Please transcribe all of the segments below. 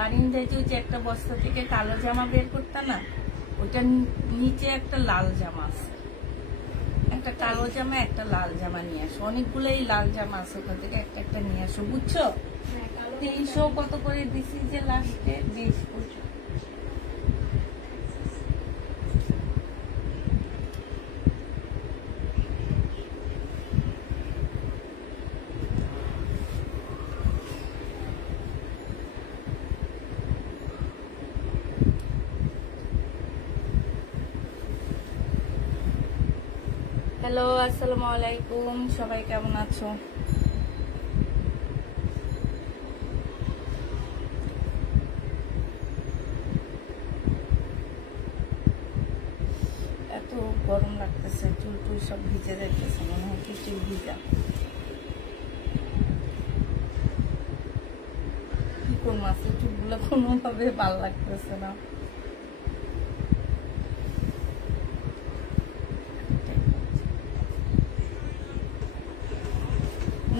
বারিন্দায় যে একটা বস্তা থেকে কালো জামা বের করতে না, ওইটা নিচে একটা লাল জামা আছে, একটা কালো জামা একটা লাল জামা নিয়ে আসো। অনেকগুলোই লাল জামা আছে, ওখান থেকে একটা একটা নিয়ে আসো, বুঝছো? 300 কত করে দিছি যে লাস্টে 20। হ্যালো, আসসালামু আলাইকুম, সবাই কেমন আছো? এত গরম লাগতেছে, চুল টুল সব ভিজে যাইতেছে, মনে হয় কি চুল ভিজা। কি করবো, আজকে চুলগুলো কোনোভাবে ভালো লাগতেছে না।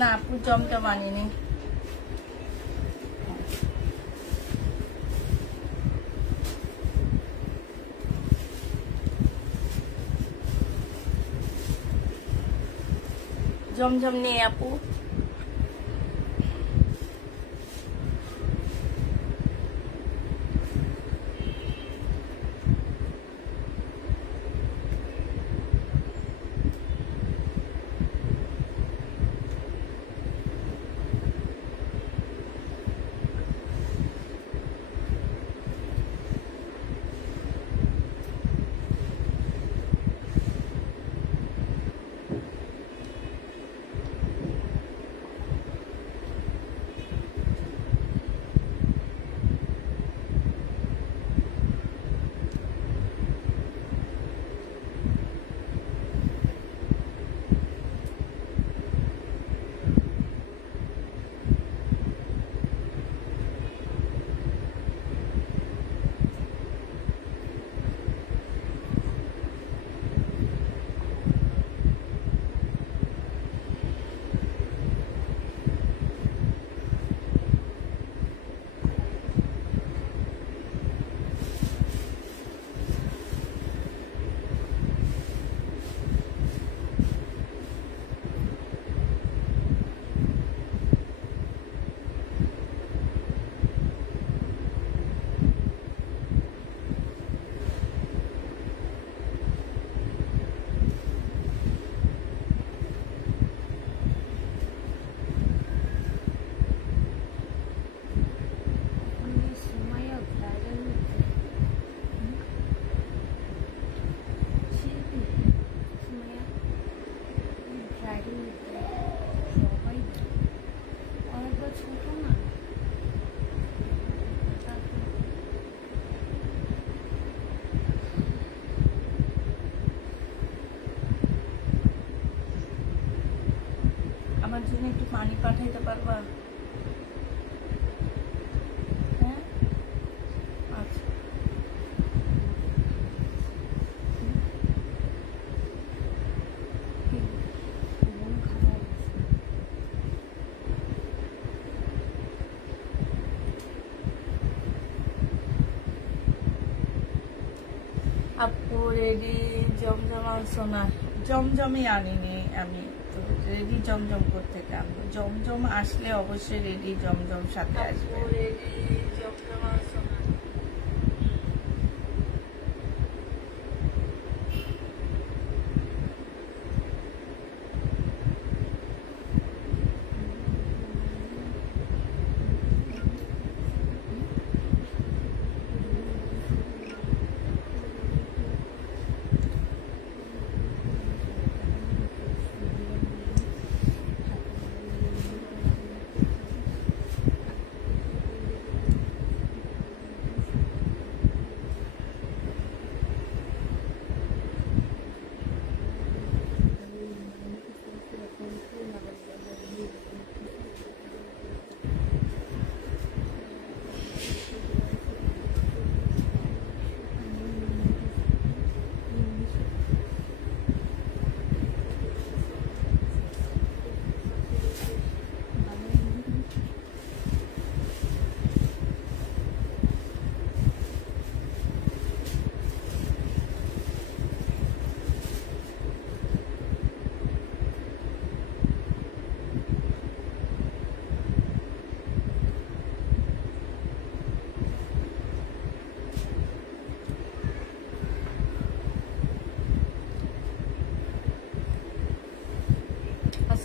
না আপু, জমজম আনিনি। জমজম নেই আপু। আমার জন্য একটু পানি পাঠাইতে পারবা? হ্যাঁ, আচ্ছা। আপু রেডি জমজম আনছো না? জমজমই আনিনি আমি তো, রেডি জমজম করতে আনবো। জমজম আসলে অবশ্যই রেডি জমজম সাথে আসবে। রেডি জমজম আনছো না?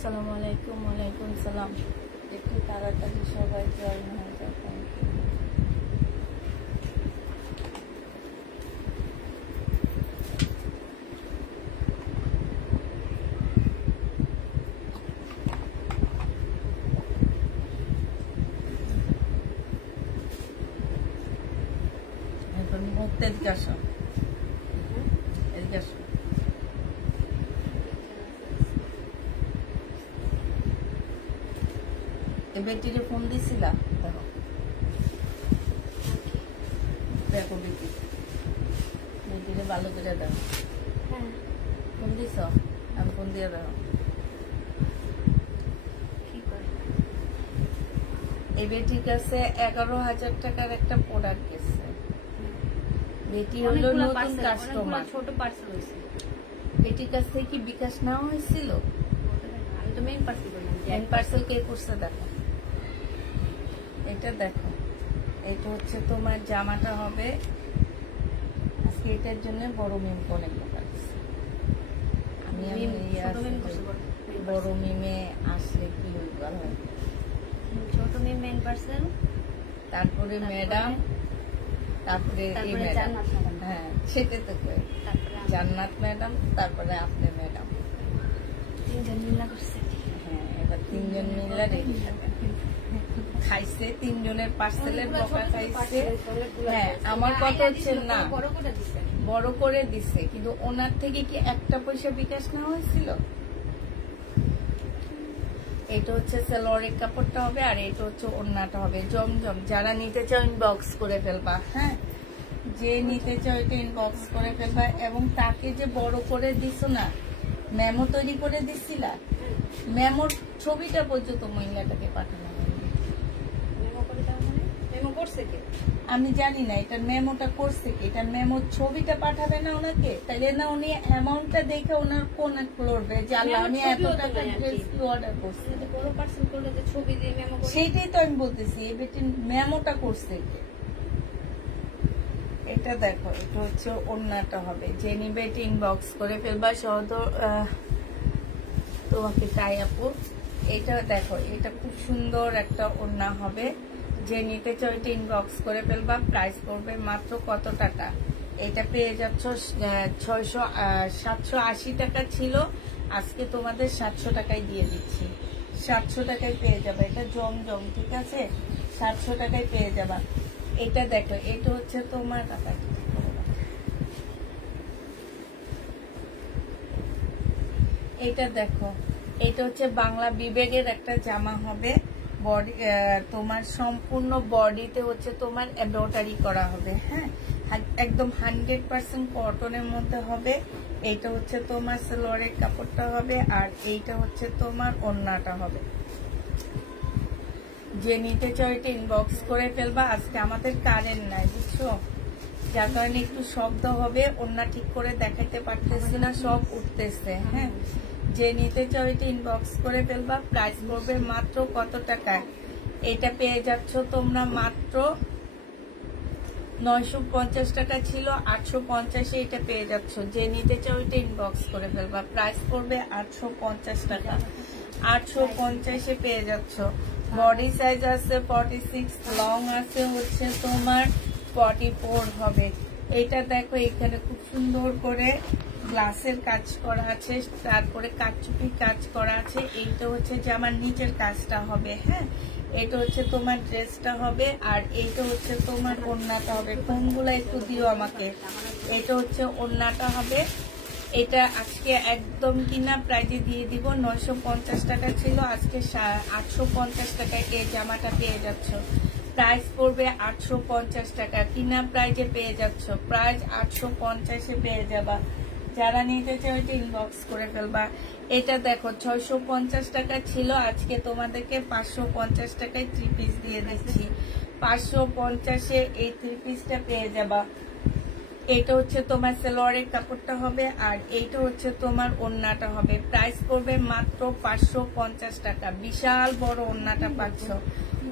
আসসালামু আলাইকুম। ওয়ালাইকুম সালাম। একটু তাড়াতাড়ি সবাই জয়েন হয়ে যাবে। এদিকে আসো, এদিকে আসো। বেটিরে ফোন দিছিলা? দেখো দেখো বেটিরে ভালো করে দাও। ফোন দিছ? আমি ফোন দিয়ে দাও। এই বেটির কাছে 11,000 টাকার একটা প্রোডাক্ট গেছে। বেটি হলো নতুন কাস্টমার। ছোট পার্সেল হয়েছে। বেটির কাছ থেকে কি বিকাশ নেওয়া হয়েছিল? আমি তো মেইন পার্সেল করলাম। মেইন পার্সেল কে করছে দেখো, এটা দেখো। এটা হচ্ছে তোমার জামাটা হবে আজকে। এটার জন্য বড় মিম অনেক টাকা দিচ্ছে। আমি বড় মিমে আসলে কি ভালো হয়। ছোট মিম মেইন পার্সেল, তারপরে ম্যাডাম, তারপরে হ্যাঁ সেটা তো জান্নাত ম্যাডাম, তারপরে আপনি ম্যাডাম, তিনজন মিলা করছে। হ্যাঁ এবার তিনজন মিলা রেডি খাইছে, তিনজনের পার্সেলের বকা খাইছে। হ্যাঁ আমার কথা হচ্ছে না, বড় করে দিছে, কিন্তু ওনার থেকে কি একটা পয়সা বিকাশ নেওয়া হয়েছিল? এটা হচ্ছে সালোয়ারের কাপড়টা হবে, আর এটা হচ্ছে ওড়নাটা হবে জমজম। যারা নিতে চাও ইনবক্স করে ফেলবা। হ্যাঁ যে নিতে চাও এটা ইনবক্স করে ফেলবা। এবং তাকে যে বড় করে দিছো না, মেমো তৈরি করে দিছিলা, মেমোর ছবিটা পর্যন্ত মহিলাটাকে পাঠানো। আমি জানি না এটা মেমোটা করছে কি, এটা মেমোর ছবিটা পাঠাবে না ওনাকে? তাইলে না উনি অ্যামাউন্টটা দেখে ওনার কোন করবে যে আল্লাহ আমি এত টাকা ড্রেস অর্ডার করছি। সেইটাই তো আমি বলতেছি, এই বেটি মেমোটা করছে কি। এটা দেখো, এটা হচ্ছে ওড়নাটা হবে। যে নিবে এটা ইনবক্স করে ফেলবা সহজ তোমাকে তাই আপু। এটা দেখো, এটা খুব সুন্দর একটা ওড়না হবে। যে নিতে চাও এটা ইনবক্স করে ফেলবা। প্রাইস পড়বে মাত্র কত টাকা? এটা পেয়ে যাচ্ছ 780 টাকা ছিল, আজকে তোমাদের 700 টাকায় দিয়ে দিচ্ছি। 700 টাকায় পেয়ে যাবে। এটা জমজম, ঠিক আছে? 700 টাকায় পেয়ে যাবা। এটা দেখো, এটা হচ্ছে তোমার টাকা। এটা দেখো, এটা হচ্ছে বাংলা বিবেকের একটা জামা হবে। বডি তোমার সম্পূর্ণ বডিতে হচ্ছে তোমার এমব্রয়ডারি করা হবে। হ্যাঁ একদম 100% কটনের মধ্যে হবে। এইটা হচ্ছে তোমার সালোয়ারের কাপড়টা হবে, আর এইটা হচ্ছে তোমার ওড়নাটা হবে। যে নিতে চাও এটা ইনবক্স করে ফেলবা। আজকে আমাদের কারেন্ট নাই বুঝছো, যার কারণে একটু শব্দ হবে। ওড়না ঠিক করে দেখাইতে পারতেছি না, সব উঠতেছে। হ্যাঁ যে নিতে চাও এটা ইনবক্স করে ফেলবা। প্রাইস পড়বে মাত্র কত টাকায়? এটা পেয়ে যাচ্ছ তোমরা মাত্র 950 টাকা ছিল, 850-এ এটা পেয়ে যাচ্ছ। যে নিতে চাও এটা ইনবক্স করে ফেলবা। প্রাইস পড়বে 850 টাকা। 850-এ পেয়ে যাচ্ছ। বডি সাইজ আছে 46, লং আছে হচ্ছে তোমার 44 হবে। এটা দেখো, এখানে খুব সুন্দর করে গ্লাসের কাজ করা আছে, তারপরে কাচচুপি কাজ করা আছে। এইটা হচ্ছে যে আমার নিচের কাজটা হবে। হ্যাঁ এটা হচ্ছে তোমার ড্রেসটা হবে, আর এইটা হচ্ছে তোমার ওড়নাটা হবে। কোনগুলো একটু দিও আমাকে। এটা হচ্ছে ওড়নাটা হবে। এটা আজকে একদম কিনা প্রাইজে দিয়ে দিব। 950 টাকা ছিল, আজকে 850 টাকায় এই জামাটা পেয়ে যাচ্ছ। প্রাইস পড়বে 850 টাকা। কিনা প্রাইজে পেয়ে যাচ্ছ। প্রাইস 850-এ পেয়ে যাবা। যারা নিতে চাও এটা ইনবক্স করে ফেলবা। এটা দেখো 650 টাকা ছিল, আজকে তোমাদেরকে 550 টাকায় 3 পিস দিয়ে দিচ্ছি। 550-এ এই 3 পিসটা পেয়ে যাবা। এটা হচ্ছে তোমার সালোয়ারের কাপড়টা হবে, আর এইটা হচ্ছে তোমার ওড়নাটা হবে। প্রাইস পড়বে মাত্র 550 টাকা। বিশাল বড় ওড়নাটা পাচ্ছ।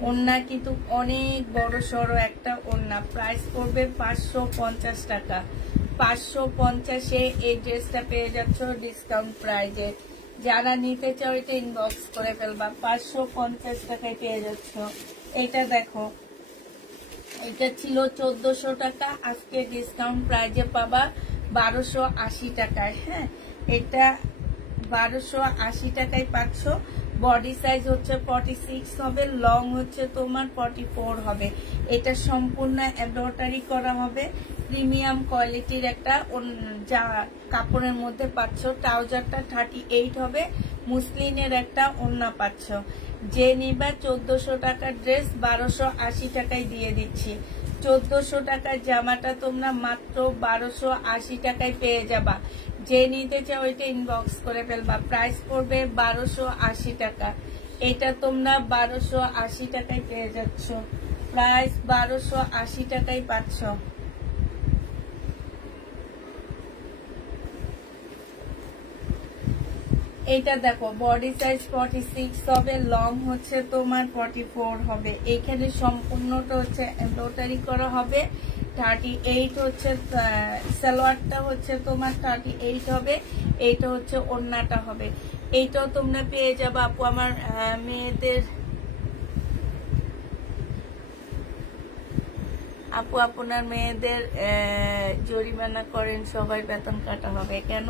ওড়না কিন্তু অনেক বড় সড়ো একটা ওড়না। প্রাইস পড়বে 550 টাকা। 550-এ এই ড্রেসটা পেয়ে যাচ্ছ ডিসকাউন্ট প্রাইজে। যারা নিতে চাও এটা ইনবক্স করে ফেলবা। 550 টাকায় পেয়ে যাচ্ছ। এটা দেখো, এটা ছিল 1400 টাকা, আজকে ডিসকাউন্ট প্রাইজে পাবা 1280 টাকায়। হ্যাঁ, এটা 1280 টাকায় পাচ্ছ। বডি সাইজ হচ্ছে 46 হবে, লং হচ্ছে তোমার 44 হবে। এটা সম্পূর্ণ এমব্রয়ডারি করা হবে, প্রিমিয়াম কোয়ালিটির একটা যা কাপড়ের মধ্যে পাচ্ছ। ট্রাউজারটা 38 হবে, মুসলিনের একটা ওড়না পাচ্ছ। যে নিবা 1400 টাকার ড্রেস 1280 টাকায় দিয়ে দিচ্ছি। 1400 টাকার জামাটা তোমরা মাত্র 1280 টাকায় পেয়ে যাবা। যে নিতে চাও ওইটা ইনবক্স করে ফেলবা। প্রাইস পড়বে 1280 টাকা। এটা তোমরা 1280 টাকায় পেয়ে যাচ্ছ। প্রাইস 1280 টাকায় পাচ্ছ। এটা দেখো, বডি সাইজ 46 হবে, লং হচ্ছে তোমার 44 হবে। এখানে সম্পূর্ণটা হচ্ছে এমব্রয়ডারি করা হবে। 38 হচ্ছে সালোয়ারটা হচ্ছে তোমার 38 হবে। এইটা হচ্ছে ওড়নাটা হবে। এইটাও তোমরা পেয়ে যাবে আপু। আমার মেয়েদের আপু, আপনার মেয়েদের জরিমানা করেন, সবাই বেতন কাটা হবে কেন?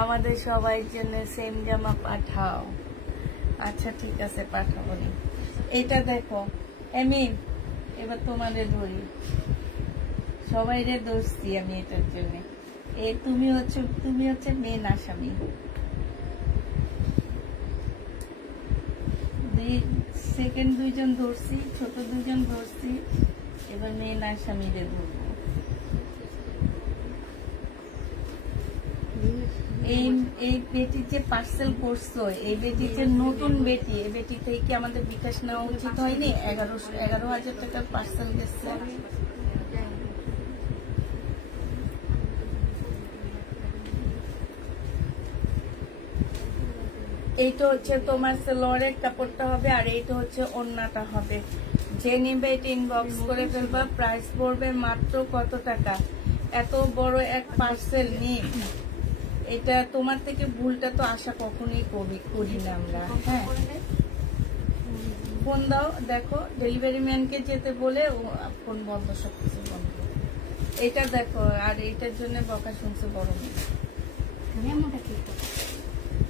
আমাদের সবাই জন্য সেম জামা পাঠাও। আচ্ছা ঠিক আছে, পাঠাবো নি। এটা দেখো এমি, এবার তোমাদের ধরি, সবাই রে দোষী আমি এটার জন্য। তুমি হচ্ছে মেন আসামি। সেকেন্ড দুইজন ধরছি, ছোট দুইজন ধরছি, এবার মেন আসামিরে ধরবো। এই বেটির যে পার্সেল করছো, এই বেটির যে নতুন বেটি, এই বেটি থেকে আমাদের বিকাশ নেওয়া উচিত হয়নি? 11,000 টাকার পার্সেল গেছে। এইটা হচ্ছে তোমার সেলোয়ারের কাপড়টা হবে, আর এইটা হচ্ছে ওড়নাটা হবে। যে নিবে এটা ইনবক্স করে ফেলবা। প্রাইস পড়বে মাত্র কত টাকা? এত বড় এক পার্সেল নিয়ে এটা তোমার থেকে ভুলটা তো আশা কখনোই করি না আমরা। হ্যাঁ, ফোন দাও, দেখো ডেলিভারি ম্যানকে যেতে বলে ফোন বন্ধ, সবকিছু বন্ধ। এটা দেখো, আর এইটার জন্য বকা শুনছে বড় মেয়ে।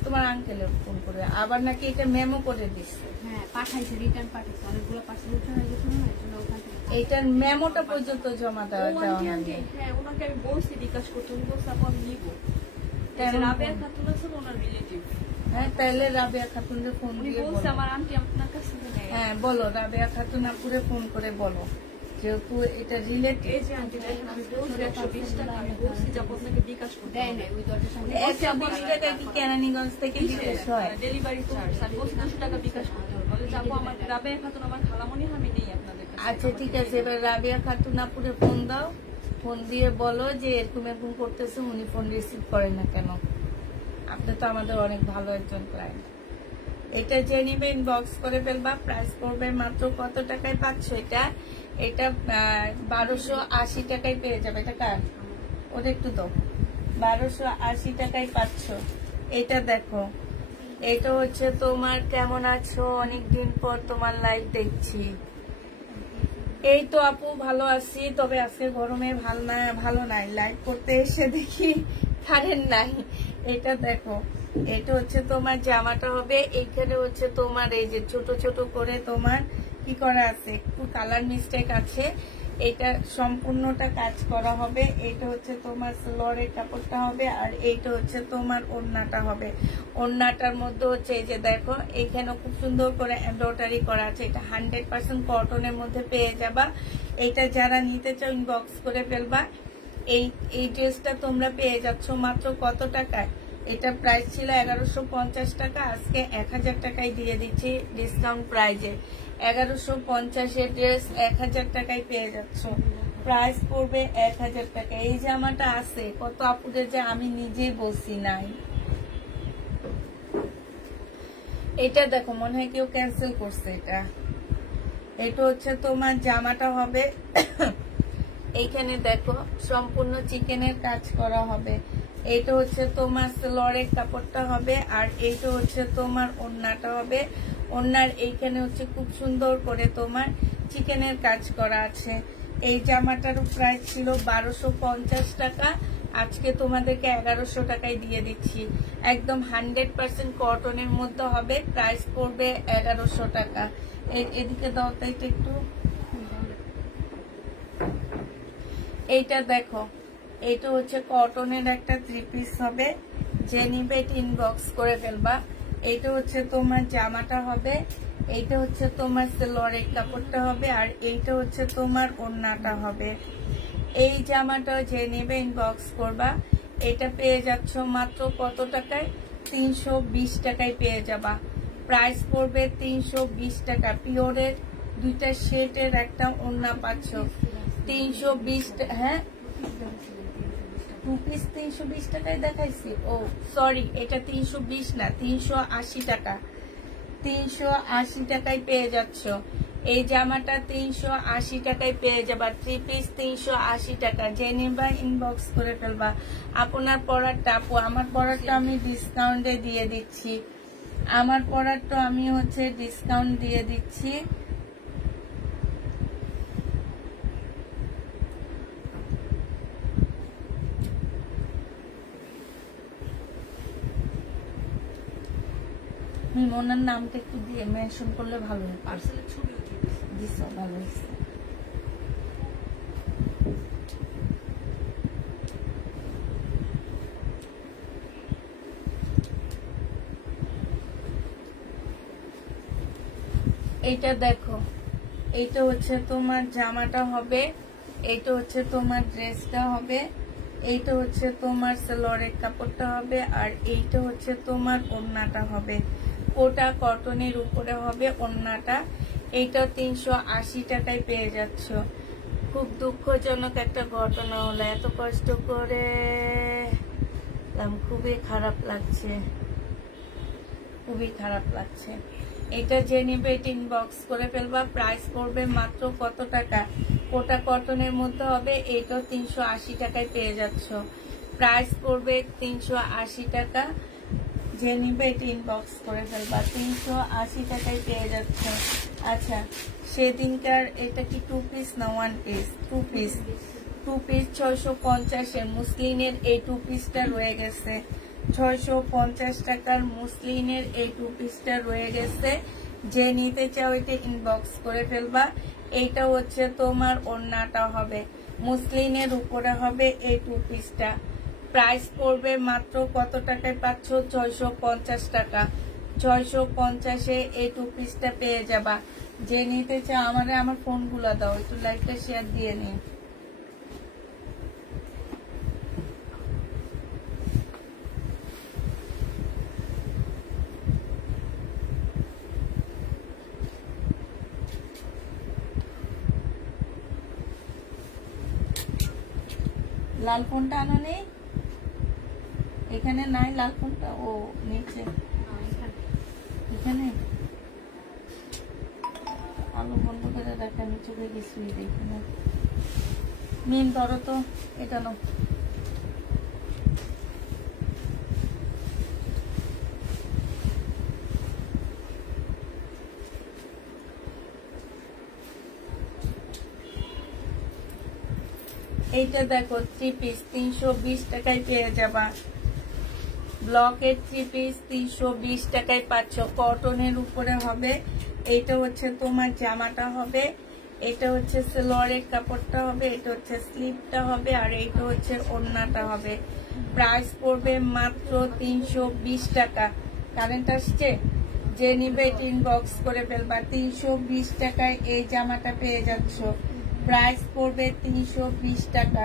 তোমার আঙ্কেলের ফোন করে আবার নাকি এটা মেমো করে দিচ্ছে। হ্যাঁ, পাঠাইছে, রিটার্ন পাঠাইছে, অনেকগুলো পার্সেল উঠে হয়ে গেছে না, এজন্য ওখান থেকে এইটার মেমোটা পর্যন্ত জমা দেওয়া হয়নি। হ্যাঁ, ওনাকে আমি বলছি বিকাশ করতে, উনি বলছে আপনি নিব। রাবেয়া খাতুন আছে ওনার রিলেটিভ। হ্যাঁ, তাহলে রাবেয়া খাতুনকে ফোন দিয়ে বলছে আমার আন্টি আপনার কাছে নেয়। হ্যাঁ বলো, রাবেয়া খাতুন আপুরে ফোন করে বলো, যেহেতু এটা রিলেটিভ। এই যে আন্টি দেখেন, আমি বলছি 120 টাকা, আমি বলছি যে আপনাকে বিকাশ করতে দেয় না, ওই দরজার সামনে 120 টাকা কি কেরানীগঞ্জ থেকে দিতে হয়? Delivery charge. আমি বলছি 200 টাকা বিকাশ করতে হবে। বলে যাবো, আমার রাবেয়া খাতুন আমার খালামণি, আমি নেই আপনাদের কাছে। আচ্ছা ঠিক আছে, এবার রাবেয়া খাতুন আপুরে ফোন দাও। ফোন দিয়ে বলো যে এরকম করতেছে, উনি ফোন রিসিভ করেন না কেন? আপনি তো আমাদের অনেক ভালো একজন ক্লায়েন্ট। এটা যে নিবে ইনবক্স করে ফেলবা। প্রাইস পড়বে মাত্র কত টাকায় পাচ্ছ? এটা 1280 টাকায় পেয়ে যাবে। এটা কার? ওদের একটু দাও। 1280 টাকায় পাচ্ছ। এটা দেখো, এটা হচ্ছে তোমার, কেমন আছো? অনেকদিন পর তোমার লাইভ দেখছি। এই তো আপু ভালো আছি, তবে আজকে গরমে ভালো নাই। লাইভ করতে এসে দেখি কারেন্ট নাই। এটা দেখো, এটা হচ্ছে তোমার জামাটা হবে। এইখানে হচ্ছে তোমার এই যে ছোট ছোট করে তোমার কি করা আছে, একটু কালার মিস্টেক আছে। এটা সম্পূর্ণটা কাজ করা হবে। এটা হচ্ছে তোমার সালোয়ারের কাপড়টা হবে, আর এইটা হচ্ছে তোমার ওড়নাটা হবে। ওড়নাটার মধ্যে হচ্ছে এই যে দেখো, এখানে খুব সুন্দর করে এমব্রয়ডারি করা আছে। এটা 100% কটনের মধ্যে পেয়ে যাবা। এটা যারা নিতে চাও ইনবক্স করে ফেলবা। এই ড্রেসটা তোমরা পেয়ে যাচ্ছ মাত্র কত টাকায়? এটা প্রাইস ছিল 1150 টাকা, আজকে 1000 টাকায় দিয়ে দিচ্ছি ডিসকাউন্ট প্রাইজে। 1150 ড্রেস 1000 টাকায় পেয়ে যাচ্ছ। প্রাইস পড়বে 1000 টাকা। এই জামাটা আছে কত আপুদের যে আমি নিজেই বলছি নাই। এটা দেখো, মনে হয় কেউ ক্যান্সেল করছে। এটা হচ্ছে তোমার জামাটা হবে। এইখানে দেখো সম্পূর্ণ চিকেনের কাজ করা হবে। এইটা হচ্ছে তোমার সেলোয়ারের কাপড়টা হবে, আর এইটা হচ্ছে তোমার ওড়নাটা হবে। ওড়নার এইখানে হচ্ছে খুব সুন্দর করে তোমার চিকেনের কাজ করা আছে। এই জামাটার প্রাইস ছিল 1250 টাকা, আজকে তোমাদেরকে 1100 টাকায় দিয়ে দিচ্ছি। একদম 100% কটনের মধ্যে হবে, প্রাইস পড়বে 1100 টাকা। এদিকে দাও তাই একটু। এইটা দেখো, এইটা হচ্ছে কটনের একটা 3 পিস হবে, যে নিবে ইনবক্স করে ফেলবা। এইটা হচ্ছে তোমার জামাটা হবে, এইটা হচ্ছে তোমার সেলোয়ারের কাপড়টা হবে, আর এইটা হচ্ছে তোমার ওড়নাটা হবে। এই জামাটা যে নেবে ইনবক্স করবা। এটা পেয়ে যাচ্ছ মাত্র কত টাকায়? 320 টাকায় পেয়ে যাবা। প্রাইস পড়বে 320 টাকা। পিওরের দুইটা সেটের একটা ওড়না পাচ্ছ 320। হ্যাঁ, 2 পিস 320 টাকায় দেখাইছি। ও সরি, এটা 320 না, 380 টাকা। 380 টাকায় পেয়ে যাচ্ছ এই জামাটা। 380 টাকায় পেয়ে যাবা। 3 পিস 380 টাকা। যে নিবা ইনবক্স করে ফেলবা। আপনার পরারটা আপু, আমার পরারটা আমি ডিসকাউন্টে দিয়ে দিচ্ছি। আমার পরারটা আমি হচ্ছে ডিসকাউন্ট দিয়ে দিচ্ছি। ওনার নামটা একটু দিয়ে মেনশন করলে ভালো হয়। পার্সেলের ছবি দিছো, ভালো হয়েছে। এইটা দেখো, এইটা হচ্ছে তোমার জামাটা হবে, এইটা হচ্ছে তোমার ড্রেসটা হবে, এইটা হচ্ছে তোমার সেলোয়ারের কাপড়টা হবে, আর এইটা হচ্ছে তোমার ওড়নাটা হবে। ওটা কটনের উপরে হবে ওড়নাটা। এইটা 380 টাকায় পেয়ে যাচ্ছ। খুব দুঃখজনক একটা ঘটনা হলো, এত কষ্ট করে খুবই খারাপ লাগছে, খুবই খারাপ লাগছে। এটা যে নিবে এটা ইনবক্স করে ফেলবা। প্রাইস পড়বে মাত্র কত টাকা? কোটা কটনের মধ্যে হবে, এইটাও 380 টাকায় পেয়ে যাচ্ছ। প্রাইস পড়বে 380 টাকা। যে নিবে এটা ইনবক্স করে ফেলবা। 380 টাকায় পেয়ে যাচ্ছ। আচ্ছা, সেদিনকার এটা কি 2 পিস না 1 পিস? 2 পিস। 2 পিস 650-এর মুসলিনের এই 2 পিসটা রয়ে গেছে। 650 টাকার মুসলিনের এই 2 পিসটা রয়ে গেছে। যে নিতে চাও এটা ইনবক্স করে ফেলবা। এইটা হচ্ছে তোমার ওড়নাটা হবে, মুসলিনের উপরে হবে এই 2 পিসটা। প্রাইস পড়বে মাত্র কত টাকায় পাচ্ছ? 650 টাকা। 650-এ এই 2 পিসটা পেয়ে যাবা। যে নিতে চাও আমার ফোনগুলো দাও, একটু লাইকটা শেয়ার দিয়ে নি। লাল ফোনটা আনো নেই, এখানে নাই লাল ফোনটা, ও নিচে এখানে। আলো বন্ধ করে রাখা, আমি চোখে কিছুই দেখি না। মিন ধরো তো, এটা নাও। এইটা দেখো 3 পিস 320 টাকায় পেয়ে যাবা। ব্লকের 3 পিস 320 টাকায় পাচ্ছ। কটনের উপরে হবে। এইটা হচ্ছে তোমার জামাটা হবে, এটা হচ্ছে সেলোয়ারের কাপড়টা হবে, এটা হচ্ছে স্লিভটা হবে, আর এইটা হচ্ছে ওড়নাটা হবে। প্রাইস পড়বে মাত্র 320 টাকা। কারেন্ট আসছে? যে নিবে ইনবক্স করে ফেলবা। 320 টাকায় এই জামাটা পেয়ে যাচ্ছ। প্রাইস পড়বে 320 টাকা।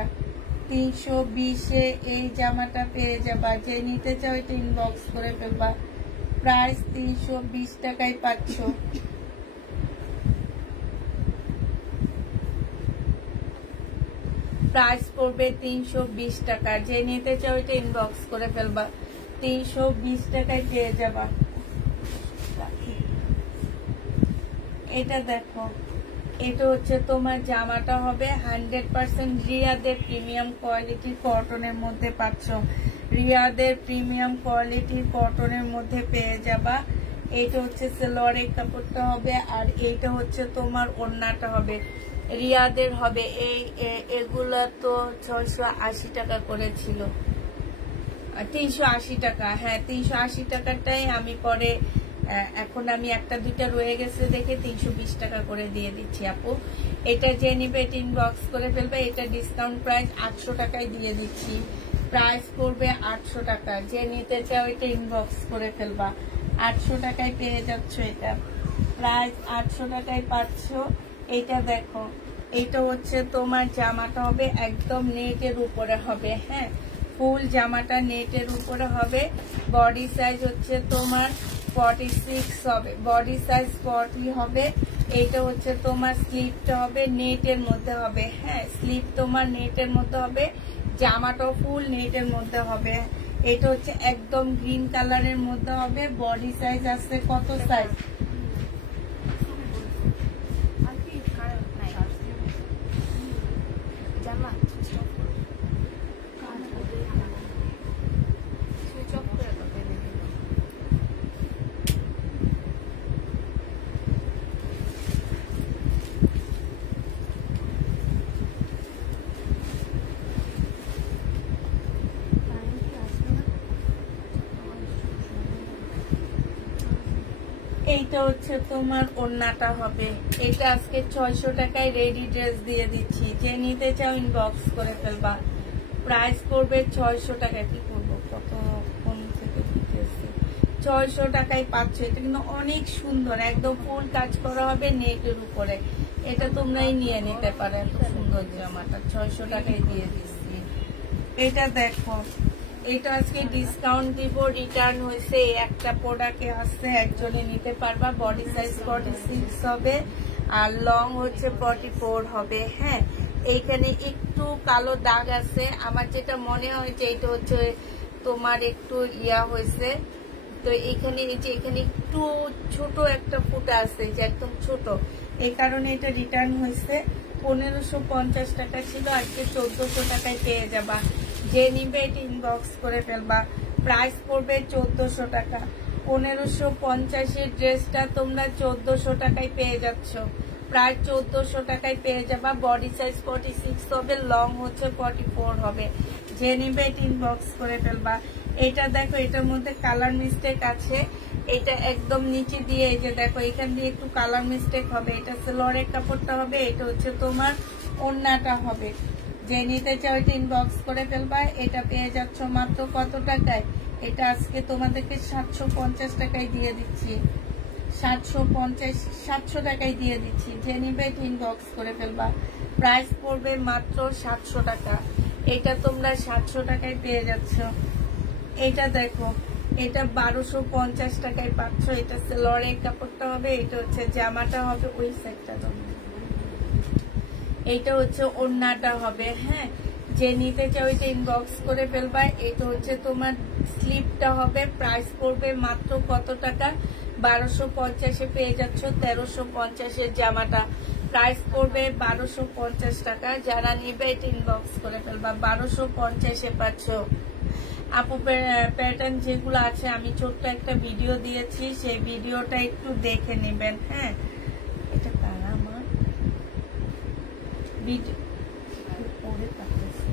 320-এ এই জামাটা পেয়ে যাবা। যে নিতে চাও এটা ইনবক্স করে ফেলবা। প্রাইস 320 টাকায় পাচ্ছ। প্রাইস পড়বে 320 টাকা। যে নিতে চাও এটা ইনবক্স করে ফেলবা। 320 টাকায় পেয়ে যাবা। এটা দেখো, এটা হচ্ছে তোমার জামাটা হবে 100% রিয়াদের প্রিমিয়াম কোয়ালিটি কটনের মধ্যে পাচ্ছ। রিয়াদের প্রিমিয়াম কোয়ালিটির কটনের মধ্যে পেয়ে যাবা। এইটা হচ্ছে সালোয়ারের কাপড়টা হবে, আর এইটা হচ্ছে তোমার ওড়নাটা হবে। রিয়াদের হবে এগুলা তো 680 টাকা করেছিল, 380 টাকা। হ্যাঁ 380 টাকাটাই আমি পরে, এখন আমি একটা দুইটা রয়ে গেছে দেখে 320 টাকা করে দিয়ে দিচ্ছি আপু। এটা যে নিবে ইনবক্স করে ফেলবে। এটা ডিসকাউন্ট প্রাইস 800 টাকায় দিয়ে দিচ্ছি। প্রাইস পড়বে 800 টাকা। যে নিতে চাও এটা ইনবক্স করে ফেলবা। 800 টাকায় পেয়ে যাচ্ছ। এটা প্রাইস 800 টাকায় পাচ্ছ। এটা দেখো, এটা হচ্ছে তোমার জামাটা হবে একদম নেটের উপরে হবে। হ্যাঁ ফুল জামাটা নেটের উপরে হবে। বডি সাইজ হচ্ছে তোমার 46 হবে, বডি সাইজ 40 হবে। এইটা হচ্ছে তোমার স্লিপটা হবে নেটের মধ্যে হবে। হ্যাঁ স্লিপ তোমার নেটের মধ্যে হবে, জামাটাও ফুল নেটের মধ্যে হবে। এটা হচ্ছে একদম গ্রিন কালারের মধ্যে হবে। বডি সাইজ আছে কত সাইজ? এইটা হচ্ছে তোমার ওড়নাটা হবে। এটা আজকে 600 টাকায় রেডি ড্রেস দিয়ে দিচ্ছি। যে নিতে চাও ইনবক্স করে ফেলবা। প্রাইস পড়বে 600 টাকা। কি করবো, কত কোন থেকে দিতেছি, 600 টাকায় পাচ্ছ। এটা কিন্তু অনেক সুন্দর, একদম ফুল কাজ করা হবে নেটের উপরে। এটা তোমরাই নিয়ে নিতে পারো। এত সুন্দর জামাটা 600 টাকায় দিয়ে দিচ্ছি। এটা দেখো, এটা আজকে ডিসকাউন্ট দিব। রিটার্ন হয়েছে একটা প্রোডাক্টে আসছে, একজনে নিতে পারবা। বডি সাইজ 46 হবে আর লং হচ্ছে 44 হবে। হ্যাঁ এইখানে একটু কালো দাগ আছে। আমার যেটা মনে হয় যে এটা হচ্ছে তোমার একটু ইয়া হয়েছে। তো এখানে এই যে এখানে একটু ছোট একটা ফুটা আছে, যে একদম ছোট, এই কারণে এটা রিটার্ন হয়েছে। 1550 টাকা ছিল, আজকে 1400 টাকায় পেয়ে যাবা। যে নিবে এটা ইনবক্স করে ফেলবা। প্রাইস পড়বে 1400 টাকা। 1550 ড্রেসটা তোমরা 1400 টাকায় পেয়ে যাচ্ছ। প্রায় 1400 টাকায় পেয়ে যাবা। বডি সাইজ 46 হবে, লং হচ্ছে 44 হবে। যে নিবে এটা ইনবক্স করে ফেলবা। এটা দেখো, এটার মধ্যে কালার মিস্টেক আছে। এটা একদম নিচে দিয়ে এই যে দেখো, এখান দিয়ে একটু কালার মিস্টেক হবে। এটা সালোয়ারের কাপড়টা হবে, এটা হচ্ছে তোমার ওড়নাটা হবে। যে নিতে চাও এটা ইনবক্স করে ফেলবা। এটা পেয়ে যাচ্ছ মাত্র কত টাকায়? এটা আজকে তোমাদেরকে 750 টাকায় দিয়ে দিচ্ছি। 700 টাকায় দিয়ে দিচ্ছি। যে নিবে এটা ইনবক্স করে ফেলবা। প্রাইস পড়বে মাত্র 700 টাকা। এটা তোমরা 700 টাকায় পেয়ে যাচ্ছ। এটা দেখো, এটা 1250 টাকায় পাচ্ছ। এটা সালোয়ারের কাপড়টা হবে, এটা হচ্ছে জামাটা হবে। ওই সাইডটা তোমরা, এইটা হচ্ছে ওড়নাটা হবে। হ্যাঁ যে নিতে চাও এটা ইনবক্স করে ফেলবা। এটা হচ্ছে তোমার স্লিপটা হবে। প্রাইস পড়বে মাত্র কত টাকা? 1250-এ পেয়ে যাচ্ছ 1350-এর জামাটা। প্রাইস পড়বে 1250 টাকা। যারা নিবে এটা ইনবক্স করে ফেলবা। 1250-এ পাচ্ছ। আপু প্যাটার্ন যেগুলো আছে আমি ছোট্ট একটা ভিডিও দিয়েছি, সেই ভিডিওটা একটু দেখে নেবেন। হ্যাঁ এটা কারা আমার ভিডিও পরে পাঠাচ্ছি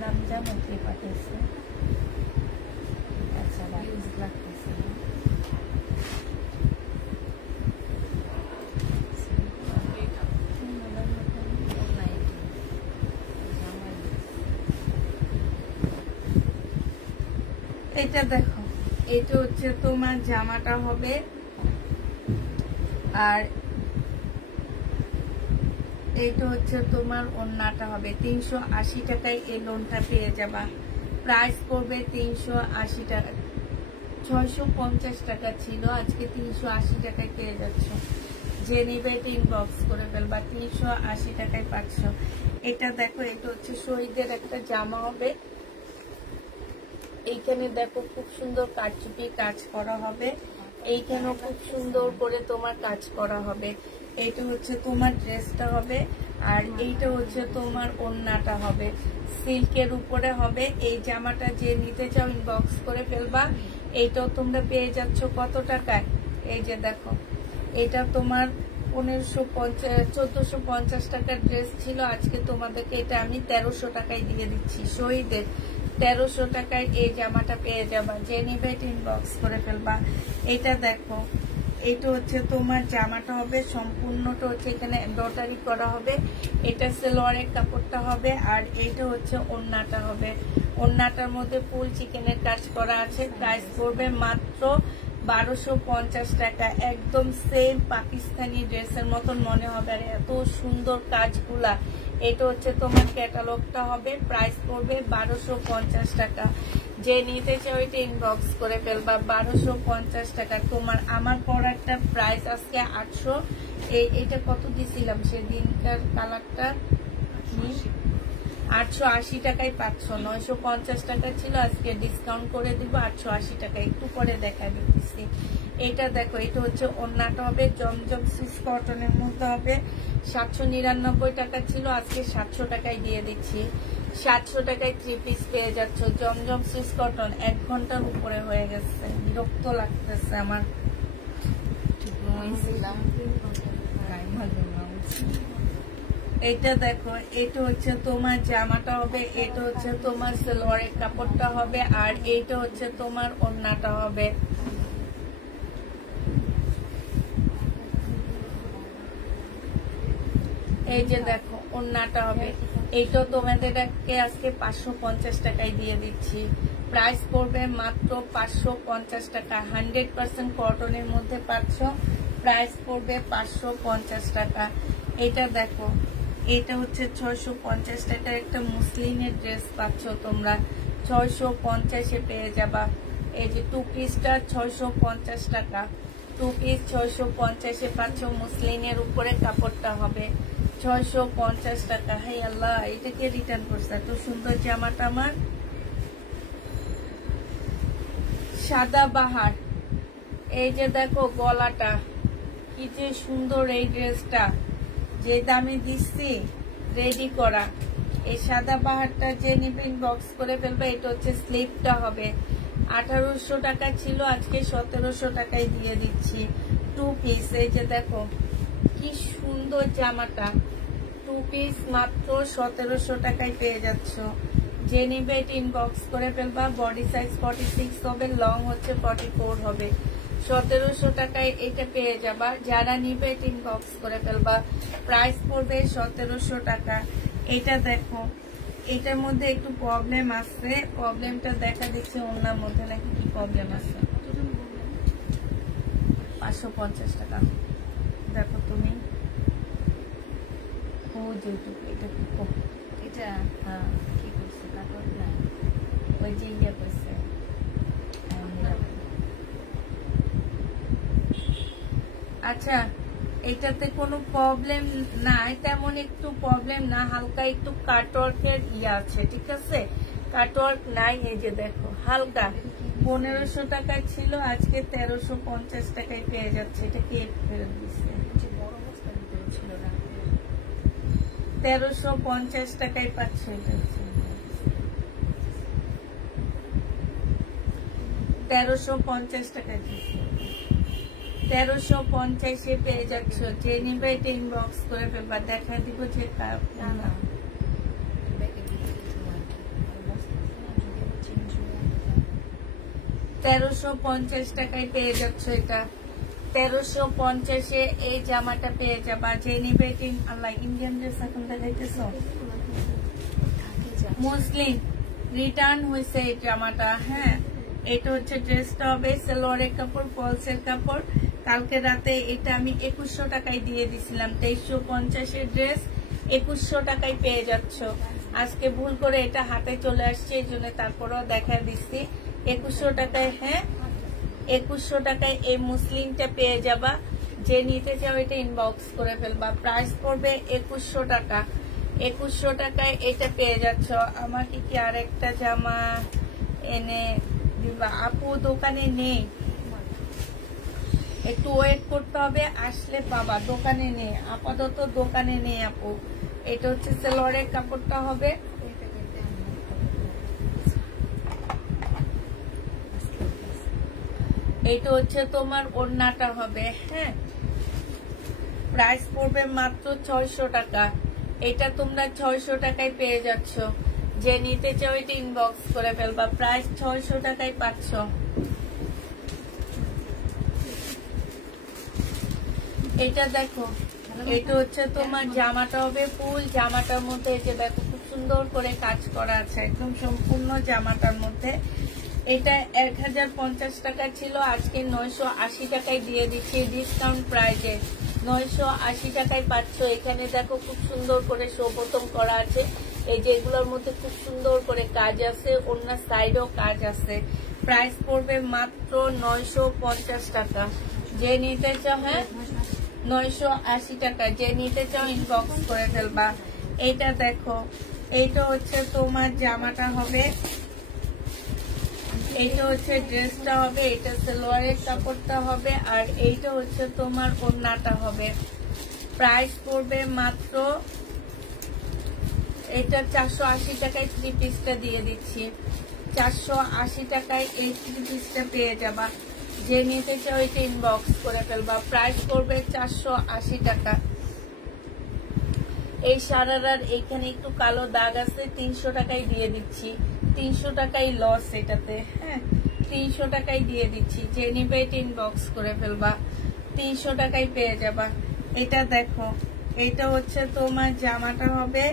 নাম জানো কে পাঠিয়েছে? আচ্ছা লাগতেছে। এটা দেখো, এটা হচ্ছে তোমার জামাটা হবে, আর এটা হচ্ছে তোমার ওড়নাটা হবে। 380 টাকায় এই লোনটা পেয়ে যাবা। প্রাইস পড়বে 380 টাকা। 650 টাকা ছিল, আজকে 380 টাকায় পেয়ে যাচ্ছ। যে নিবে এটা ইনবক্স করে ফেলবা। 380 টাকায় পাচ্ছ। এটা দেখো, এটা হচ্ছে শহীদের একটা জামা হবে। এইখানে দেখো খুব সুন্দর কারচুপি কাজ করা হবে, এইখানেও খুব সুন্দর করে তোমার কাজ করা হবে। এইটা হচ্ছে তোমার ড্রেসটা হবে, আর এইটা হচ্ছে তোমার ওড়নাটা হবে, সিল্কের উপরে হবে। এই জামাটা যে নিতে চাও ইনবক্স করে ফেলবা। এইটাও তোমরা পেয়ে যাচ্ছ কত টাকায়? এই যে দেখো, এটা তোমার 1450 টাকার ড্রেস ছিল, আজকে তোমাদেরকে এটা আমি 1300 টাকায় দিয়ে দিচ্ছি। শহীদের 1300 টাকায় এই জামাটা পেয়ে যাবা, যে নিবে ইনবক্স করে ফেলবা। এটা দেখো, এটা হচ্ছে তোমার জামাটা হবে, সম্পূর্ণটা হচ্ছে এখানে এমব্রয়ডারি করা হবে। এটা সালোয়ারের কাপড়টা হবে, আর এইটা হচ্ছে ওড়নাটা হবে। ওড়নাটার মধ্যে ফুল চিকেনের কাজ করা আছে। প্রাইস পড়বে মাত্র 1250 টাকা। একদম সেম পাকিস্তানি ড্রেসের মতন মনে হবে, আর এত সুন্দর কাজগুলা। এটা হচ্ছে তোমার ক্যাটালগটা হবে, প্রাইস পড়বে 1250 টাকা। যে নিতে চাও এটা ইনবক্স করে ফেলবা। 1250 টাকা তোমার। আমার পরারটা প্রাইস আজকে 800। এটা কত দিছিলাম সেদিনকার কালারটা? 880 টাকায় পাচ্ছ। 950 টাকা ছিল, আজকে ডিসকাউন্ট করে দিব 880 টাকা। একটু পরে দেখা দিচ্ছি। এটা দেখো, এটা হচ্ছে ওড়নাটা হবে, জমজম সুইস কটনের মধ্যে হবে। 799 টাকা ছিল, আজকে 700 টাকায় দিয়ে দিচ্ছি। 700 টাকায় 3 পিস পেয়ে যাচ্ছ, জমজম সুইস কটন। 1 ঘন্টার উপরে হয়ে গেছে, বিরক্ত লাগতেছে আমার। এটা দেখো, এটা হচ্ছে তোমার জামাটা হবে, এটা হচ্ছে তোমার সালোয়ারের কাপড়টা হবে, আর এইটা হচ্ছে তোমার ওড়নাটা হবে। এই যে দেখো, ওড়নাটা হবে। এইটাও তোমাদেরকে আজকে 550 টাকায় দিয়ে দিচ্ছি। প্রাইস পড়বে মাত্র 550 টাকা। 100% কটনের মধ্যে পাচ্ছ। প্রাইস পড়বে 550 টাকা। এটা দেখো, এটা হচ্ছে 650 টাকার একটা মুসলিনের ড্রেস পাচ্ছ তোমরা। 650-এ পেয়ে যাবা। এই যে 2 পিসটা 650 টাকা। 2 পিস 650-এ পাচ্ছ। মুসলিনের উপরে কাপড়টা হবে। 650 টাকা। হাই আল্লাহ, এটাকে রিটার্ন করছে। এত সুন্দর জামাটা আমার। সাদা বাহার। এই যে দেখো গলাটা, কি যে সুন্দর এই ড্রেসটা। যে দামে দিচ্ছি রেডি করা। এই সাদা বাহারটা যে নিবে ইনবক্স করে ফেলবে। এটা হচ্ছে স্লিপটা হবে। 1800 টাকা ছিল, আজকে 1700 টাকায় দিয়ে দিচ্ছি। 2 পিস। এই যে দেখো কি সুন্দর জামাটা। 2 পিস মাত্র 1700 টাকায় পেয়ে যাচ্ছ। যে নিবে এটা ইনবক্স করে ফেলবা। বডি সাইজ 46 হবে, লং হচ্ছে 44 হবে। 1700 টাকায় এটা পেয়ে যাবা। যারা নিবে এটা ইনবক্স করে ফেলবা। প্রাইস পড়বে 1700 টাকা। এটা দেখো, এটার মধ্যে একটু প্রবলেম আছে। প্রবলেমটা দেখা দিচ্ছে ওনার মধ্যে নাকি কি প্রবলেম আছে। 550 টাকা। দেখো তুমি, ও যেটুকু এটা এটা হ্যাঁ কি করছে কাপড় না, ওই যে ইয়ে করছে। আচ্ছা, এটাতে কোনো প্রবলেম নাই, তেমন একটু প্রবলেম না, হালকা একটু কাটওয়ার্কের ইয়ে আছে, ঠিক আছে, কাটওয়ার্ক নাই। এই যে দেখো হালকা 1500 টাকা ছিল, আজকে 1350 টাকায় পেয়ে যাচ্ছে। এটা কে ফেরত দিচ্ছে? 1350 টাকায় পাচ্ছে। এটা 1350 টাকায় দিচ্ছে। 1350-এ পেয়ে যাচ্ছ। যে নিবে এটা ইনবক্স করে ফেলবা। দেখা দিব যে 1350 টাকায় পেয়ে যাচ্ছ। এটা 1350-এ এই জামাটা পেয়ে যাবা। যে নিবে আল্লাহ, ইন্ডিয়ান ড্রেস এখন দেখাইতেছ। মুসলিম রিটার্ন হয়েছে এই জামাটা। হ্যাঁ, এটা হচ্ছে ড্রেসটা হবে, সালোয়ারের কাপড়, ফলসের কাপড়। কালকে রাতে এটা আমি 2100 টাকায় দিয়ে দিছিলাম। 2350-এর ড্রেস 2100 টাকায় পেয়ে যাচ্ছ। আজকে ভুল করে এটা হাতে চলে আসছে, এই জন্য তারপরেও দেখা দিচ্ছি 2100 টাকায়। হ্যাঁ, 2100 টাকায় এই মুসলিমটা পেয়ে যাবা। যে নিতে চাও এটা ইনবক্স করে ফেলবা। প্রাইস পড়বে 2100 টাকা। 2100 টাকায় এটা পেয়ে যাচ্ছ। আমাকে কি আরেকটা জামা, এনে দিবা। আপু দোকানে নেই, একটু ওয়েট করতে হবে, আসলে পাবা। দোকানে নেই, আপাতত দোকানে নেই আপু। এটা হচ্ছে সালোয়ারের কাপড়টা হবে, এটা হচ্ছে তোমার ওড়নাটা হবে। হ্যাঁ, প্রাইস পড়বে মাত্র 600 টাকা। এটা তোমরা 600 টাকায় পেয়ে যাচ্ছ। যে নিতে চাও এটা ইনবক্স করে ফেলবা, প্রাইস 600 টাকায় পাচ্ছ। এটা দেখো, এটা হচ্ছে তোমার জামাটা হবে ফুল। জামাটার মধ্যে যে দেখো খুব সুন্দর করে কাজ করা আছে, একদম সম্পূর্ণ জামাটার মধ্যে। এটা 1050 টাকা ছিল, আজকে 980 টাকায় দিয়ে দিচ্ছি ডিসকাউন্ট প্রাইজে। 980 টাকায় পাচ্ছ। এখানে দেখো খুব সুন্দর করে শোপতম করা আছে, এই যে এগুলোর মধ্যে খুব সুন্দর করে কাজ আছে, অন্য সাইডেও কাজ আছে। প্রাইস পড়বে মাত্র 950 টাকা। যে নিতে চাও, হ্যাঁ 980 টাকা। যে নিতে চাও ইনবক্স করে ফেলবা। এইটা দেখো, এইটা হচ্ছে তোমার জামাটা হবে, এইটা হচ্ছে ড্রেসটা হবে, এটা সালোয়ারের কাপড়টা হবে, আর এইটা হচ্ছে তোমার ওড়নাটা হবে। প্রাইস পড়বে মাত্র, এটা 480 টাকায় 3 পিসটা দিয়ে দিচ্ছি। 480 টাকায় এই 3 পিসটা পেয়ে যাবা। যে নিতে চাও এটা ইনবক্স করে ফেলবা। প্রাইস পড়বে 480 টাকা। এই সারারার এইখানে একটু কালো দাগ আছে, 300 টাকায় দিয়ে দিচ্ছি। 300 টাকায় লস এটাতে। হ্যাঁ, 300 টাকায় দিয়ে দিচ্ছি। যে নিবে এটা ইনবক্স করে ফেলবা, 300 টাকায় পেয়ে যাবা। এটা দেখো, এটা হচ্ছে তোমার জামাটা হবে,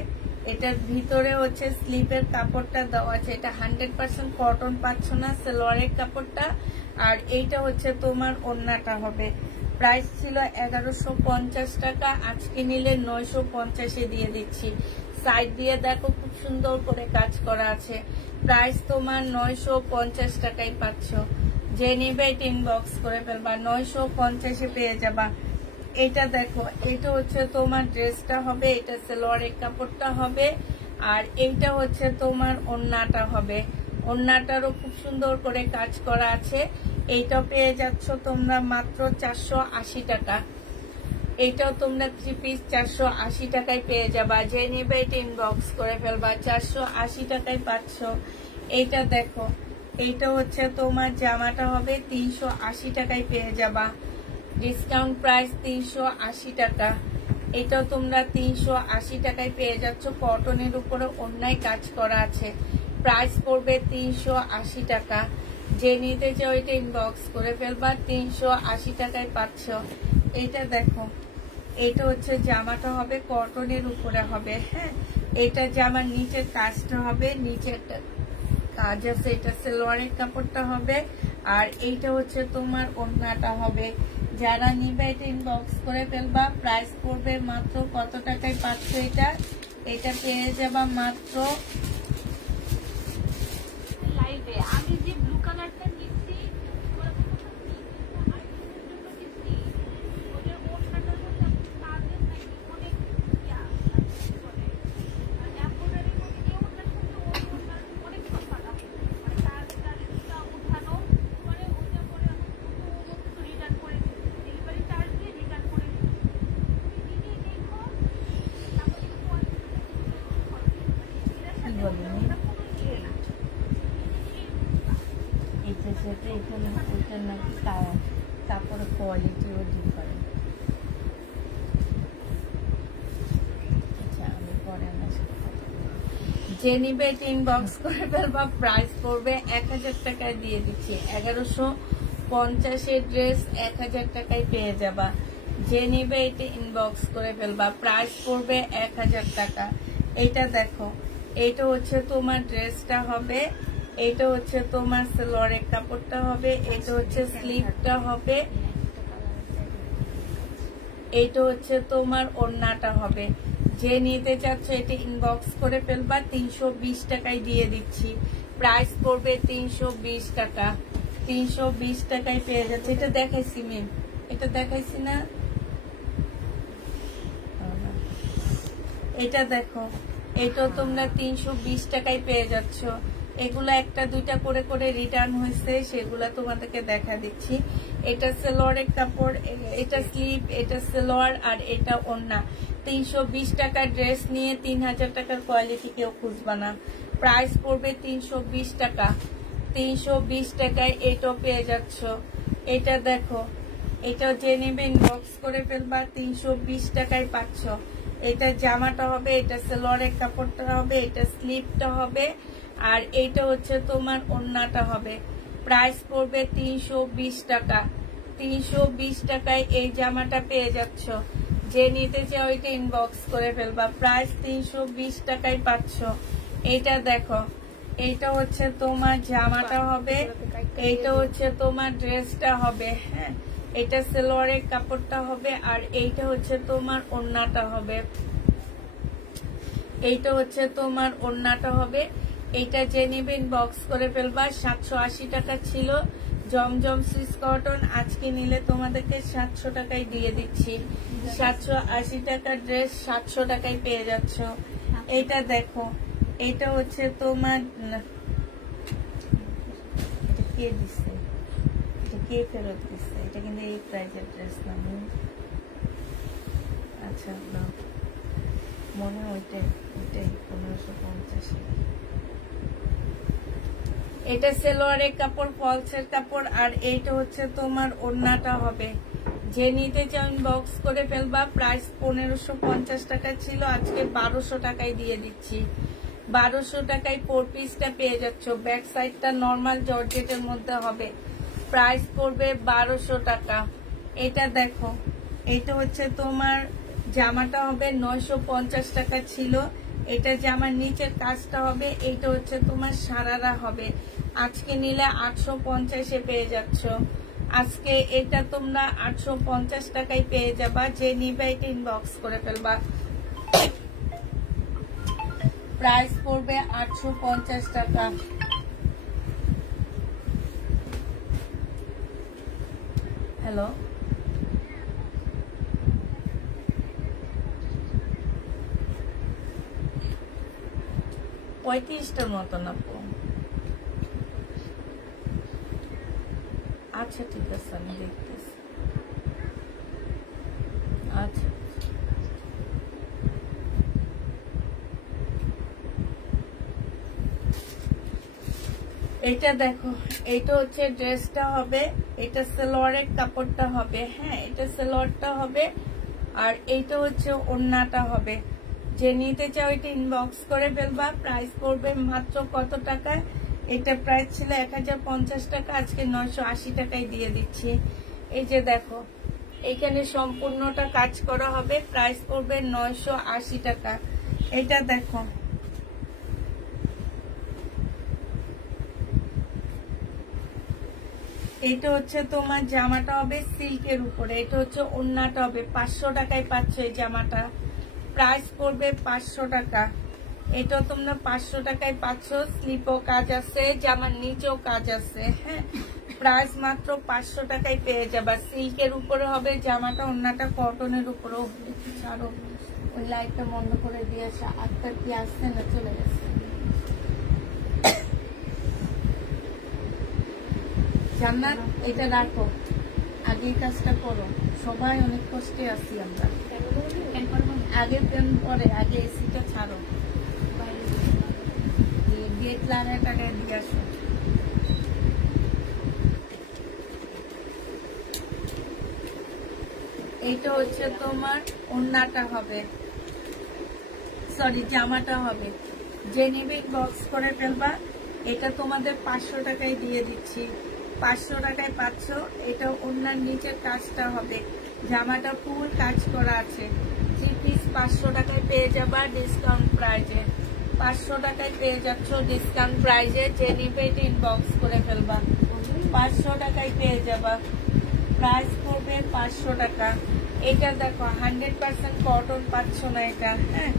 এটার ভিতরে হচ্ছে স্লিপের কাপড়টা দেওয়া আছে। এটা 100% কটন পাচ্ছ না, সালোয়ারের কাপড়টা। আর এইটা হচ্ছে তোমার ওড়নাটা হবে। প্রাইস ছিল 1150 টাকা, আজকে নিলে 950-এ দিয়ে দিচ্ছি। সাইড দিয়ে দেখো খুব সুন্দর করে কাজ করা আছে। প্রাইস তোমার 950 টাকায় পাচ্ছ। যে নিবে এটা ইনবক্স করে ফেলবা, 950-এ পেয়ে যাবা। এটা দেখো, এটা হচ্ছে তোমার ড্রেসটা হবে, এটা সালোয়ারের কাপড়টা হবে, আর এইটা হচ্ছে তোমার ওড়নাটা হবে। ওড়নাটারও খুব সুন্দর করে কাজ করা আছে। এইটা পেয়ে যাচ্ছ তোমরা মাত্র 480 টাকা। এইটাও তোমরা 3 পিস 480 টাকায় পেয়ে যাবা। যে নিবে এটা ইনবক্স করে ফেলবা, 480 টাকায় পাচ্ছ। এইটা দেখো, এইটা হচ্ছে তোমার জামাটা হবে, 380 টাকায় পেয়ে যাবা। ডিসকাউন্ট প্রাইস 380 টাকা। এটাও তোমরা 380 টাকায় পেয়ে যাচ্ছ। কটনের উপরে অন্যায় কাজ করা আছে। প্রাইস পড়বে 380 টাকা। যে নিতে চাও এটা ইনবক্স করে ফেলবা, 380 টাকায় পাচ্ছ। এটা দেখো, এটা হচ্ছে জামাটা হবে, কটনের উপরে হবে। হ্যাঁ, এটা জামার নিচের কাজটা হবে, নিচে একটা কাজ আছে, এটা সালোয়ারের কাপড়টা হবে, আর এইটা হচ্ছে তোমার ওড়নাটা হবে। যারা নিবে এটা ইনবক্স করে ফেলবা। প্রাইস পড়বে মাত্র কত টাকায় পাচ্ছ এটা? এটা পেয়ে যাবা মাত্র, লাইভে আমি যে ব্লু কালারটা নিচ্ছি ওদের ওড়নাটার মধ্যে কাজের নাকি অনেক এমব্রয়ডারির মধ্যে এই ওড়নার সাথে ওই ওড়নার অনেক তফাৎ আছে। মানে কাজটা উঠানো মানে ওটা পরে রিটার্ন করে দিচ্ছে, ডেলিভারি চার্জ দিয়ে রিটার্ন করে দিচ্ছে। তুমি নিজে দেখো, তারপরে এটা সেটা এখানে ওইটা নাকি তারপরে কোয়ালিটিও ডিফারেন্ট। আচ্ছা, আমি পরে যে নিবে এটা ইনবক্স করে ফেলবা। প্রাইস পড়বে 1000 টাকায় দিয়ে দিচ্ছি। 1150-এর ড্রেস 1000 টাকায় পেয়ে যাবা। যে নিবে এটা ইনবক্স করে ফেলবা। প্রাইস পড়বে 1000 টাকা। এইটা দেখো, এইটা হচ্ছে তোমার ড্রেসটা হবে, এটা হচ্ছে তোমার সালোয়ারের কাপড়টা হবে, এটা হচ্ছে স্লিভটা হবে, এটা হচ্ছে তোমার ওড়নাটা হবে। যে নিতে চাচ্ছ এটা ইনবক্স করে ফেলবা, 320 টাকায় দিয়ে দিচ্ছি। প্রাইস পড়বে 320 টাকা। 320 টাকায় পেয়ে যাচ্ছে। এটা দেখাইছি মেম, এটা দেখাইছি না? এটা দেখো, এটা তোমরা 320 টাকায় পেয়ে যাচ্ছ। এগুলা একটা দুইটা করে করে রিটার্ন হয়েছে, সেগুলা তোমাদেরকে দেখা দিচ্ছি। এটা সালোয়ারের কাপড়, এটা স্লিপ, এটা সালোয়ার, আর এটা ওড়না। 320 টাকার ড্রেস নিয়ে 3000 টাকার কোয়ালিটি কেউ খুঁজবা না। প্রাইস পড়বে 320 টাকা। 320 টাকায় এটাও পেয়ে যাচ্ছ। এটা দেখো, এটা যে নেবে ইনবক্স করে ফেলবা, 320 টাকায় পাচ্ছ। এটা জামাটা হবে, এটা সালোয়ারের কাপড়টা হবে, এটা স্লিপটা হবে, আর এইটা হচ্ছে তোমার ওড়নাটা হবে। প্রাইস পড়বে 320 টাকা। 320 টাকায় এই জামাটা পেয়ে যাচ্ছ। যে নিতে চাও ওইটা ইনবক্স করে ফেলবা। প্রাইস 320 টাকায় পাচ্ছ। এইটা দেখো, এইটা হচ্ছে তোমার জামাটা হবে, এইটা হচ্ছে তোমার ড্রেসটা হবে। হ্যাঁ, এটা সালোয়ারের কাপড়টা হবে, আর এইটা হচ্ছে তোমার ওড়নাটা হবে। এইটা হচ্ছে তোমার ওড়নাটা হবে। এইটা যে নিবে ইনবক্স করে ফেলবা। 780 টাকা ছিল জমজম সুইস কটন, আজকে নিলে তোমাদেরকে 700 টাকায় দিয়ে দিচ্ছি। 780 টাকার ড্রেস 700 টাকায় পেয়ে যাচ্ছ। এইটা দেখো, এটা হচ্ছে তোমার, এটা কে দিচ্ছে, এটা কে ফেরত দিচ্ছে? এটা কিন্তু এই প্রাইজের ড্রেস না। আচ্ছা না, মনে হয় ওইটাই 1550। এটা সালোয়ারের কাপড়, ফলসের কাপড়, আর এইটা হচ্ছে তোমার ওড়নাটা হবে। যে নিতে চাও ইনবক্স করে ফেলবা। প্রাইস 1550 টাকা ছিল, আজকে 1200 টাকায় দিয়ে দিচ্ছি। 1200 টাকায় 4 পিসটা পেয়ে যাচ্ছ। ব্যাক সাইডটা নর্মাল জর্জেটের মধ্যে হবে। প্রাইস পড়বে 1200 টাকা। এটা দেখো, এটা হচ্ছে তোমার জামাটা হবে, 950 টাকা ছিল। এটা জামার নিচের কাজটা হবে, এইটা হচ্ছে তোমার সারারা হবে। আজকে নিলে 850-এ পেয়ে যাচ্ছ। আজকে এটা তোমরা 850 টাকায় পেয়ে যাবা। যে নিবে এটা ইনবক্স করে ফেলবা। প্রাইস পড়বে 850 টাকা। হ্যালো, 35টার মতন আপু। আচ্ছা ঠিক আছে, আমি দেখতেছি। আচ্ছা, এটা দেখো, এটা হচ্ছে ড্রেসটা হবে, এটা সালোয়ারের কাপড়টা হবে। হ্যাঁ, এটা সালোয়ারটা হবে, আর এইটা হচ্ছে ওড়নাটা হবে। যে নিতে চাও এটা ইনবক্স করে ফেলবা। প্রাইস পড়বে মাত্র কত টাকা? এটা প্রাইস ছিল 1050 টাকা, আজকে 980 টাকায় দিয়ে দিচ্ছি। এই যে দেখো, এখানে সম্পূর্ণটা কাজ করা হবে। প্রাইস পড়বে 980 টাকা। এটা দেখো, এটা হচ্ছে তোমার জামাটা হবে সিল্কের উপরে। এটা হচ্ছে ওড়নাটা হবে। 500 টাকায় পাচ্ছ এই জামাটা। প্রাইস পড়বে 500 টাকা। এটা তোমরা 500 টাকায় পাচ্ছ। স্লিপও কাজ আছে, জামার নিচেও কাজ আছে। হ্যাঁ, প্রাইস মাত্র 500 টাকায় পেয়ে যাবা। সিল্কের উপরে হবে জামাটা, ওড়নাটা কটনের উপরেও হবে। ছাড়ো, ওই লাইটটা বন্ধ করে দিয়ে আসে। আটটা কি আসছে না, চলে গেছে। জান্নাত, এটা রাখো, আগে কাজটা করো। সবাই অনেক কষ্টে আছি আমরা। আগে প্যান পরে, আগে এসিটা ছাড়ো, গেট লাগায় টাকায় দিয়ে আসো। এইটা হচ্ছে তোমার ওড়নাটা হবে, সরি জামাটা হবে। যে নিবে বক্স করে ফেলবা। এটা তোমাদের 500 টাকায় দিয়ে দিচ্ছি। 500 টাকায় পাচ্ছ। এটা ওড়নার নিচের কাজটা হবে। জামাটা ফুল কাজ করা আছে। 3 পিস 500 টাকায় পেয়ে যাবা ডিসকাউন্ট প্রাইজে। 500 টাকায় পেয়ে যাচ্ছ ডিসকাউন্ট প্রাইজে। যে নিবে এটা ইনবক্স করে ফেলবা। 500 টাকায় পেয়ে যাবা। প্রাইস পড়বে 500 টাকা। এটা দেখো, 100% কটন পাচ্ছ না এটা। হ্যাঁ,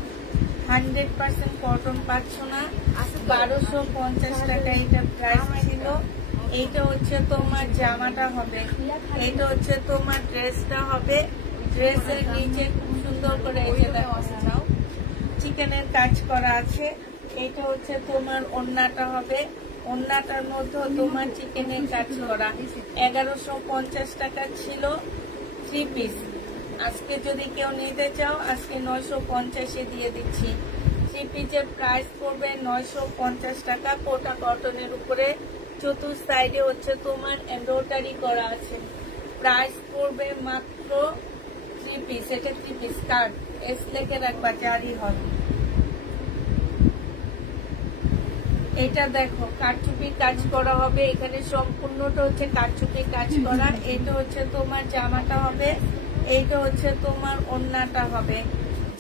100% কটন পাচ্ছ না। 1250 টাকা এটা প্রাইস ছিল। এইটা হচ্ছে তোমার জামাটা হবে, এটা হচ্ছে তোমার ড্রেসটা হবে। ড্রেসের নিচে খুব সুন্দর করে এই যে দেখো চিকেনের কাজ করা আছে। এটা হচ্ছে তোমার ওড়নাটা হবে, ওড়নাটার মধ্যে তোমার চিকেনের কাজ করা। 1150 টাকা ছিল 3 পিস। আজকে যদি কেউ নিতে চাও আজকে 950-এ দিয়ে দিচ্ছি। 3 পিসের প্রাইস পড়বে 950 টাকা। কোটা কটনের উপরে চতুর সাইডে হচ্ছে তোমার এমব্রয়ডারি করা আছে। প্রাইস পড়বে মাত্র 3 পিস। এটা 3 পিস কার্ড এস লেখে রাখবা, জারি হবে। এটা দেখো কারচুপি কাজ করা হবে, এখানে সম্পূর্ণটা হচ্ছে কারচুপি কাজ করা। এটা হচ্ছে তোমার জামাটা হবে, এইটা হচ্ছে তোমার ওড়নাটা হবে।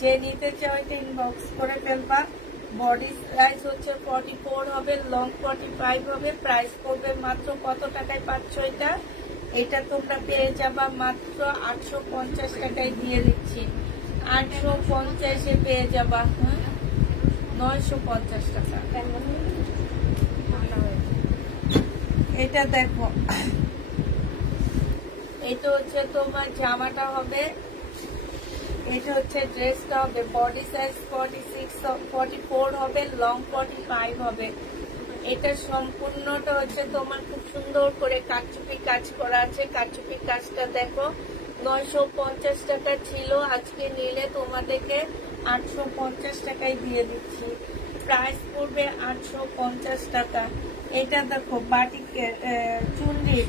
যে নিতে চাও এটা ইনবক্স করে ফেলবা। বডি সাইজ হচ্ছে 44 হবে, লং 45 হবে। প্রাইস পড়বে মাত্র কত টাকায় পাচ্ছ এটা? এটা তোমরা পেয়ে যাবা মাত্র 850 টাকায় দিয়ে দিচ্ছি। 850-এ পেয়ে যাবা। 950 টাকা। এটা দেখো, এটা হচ্ছে তোমার জামাটা হবে, এটা হচ্ছে ড্রেসটা হবে। বডি সাইজ 44 হবে, লং 45 হবে। এটা সম্পূর্ণটা হচ্ছে তোমার খুব সুন্দর করে কারচুপি কাজ করা আছে। কারচুপি কাজটা দেখো 950 টাকা ছিল, আজকে নিলে তোমাদেরকে 850 টাকায় দিয়ে দিচ্ছি। প্রাইস পড়বে 850 টাকা। এটা দেখো বাটিকের চুন্ডির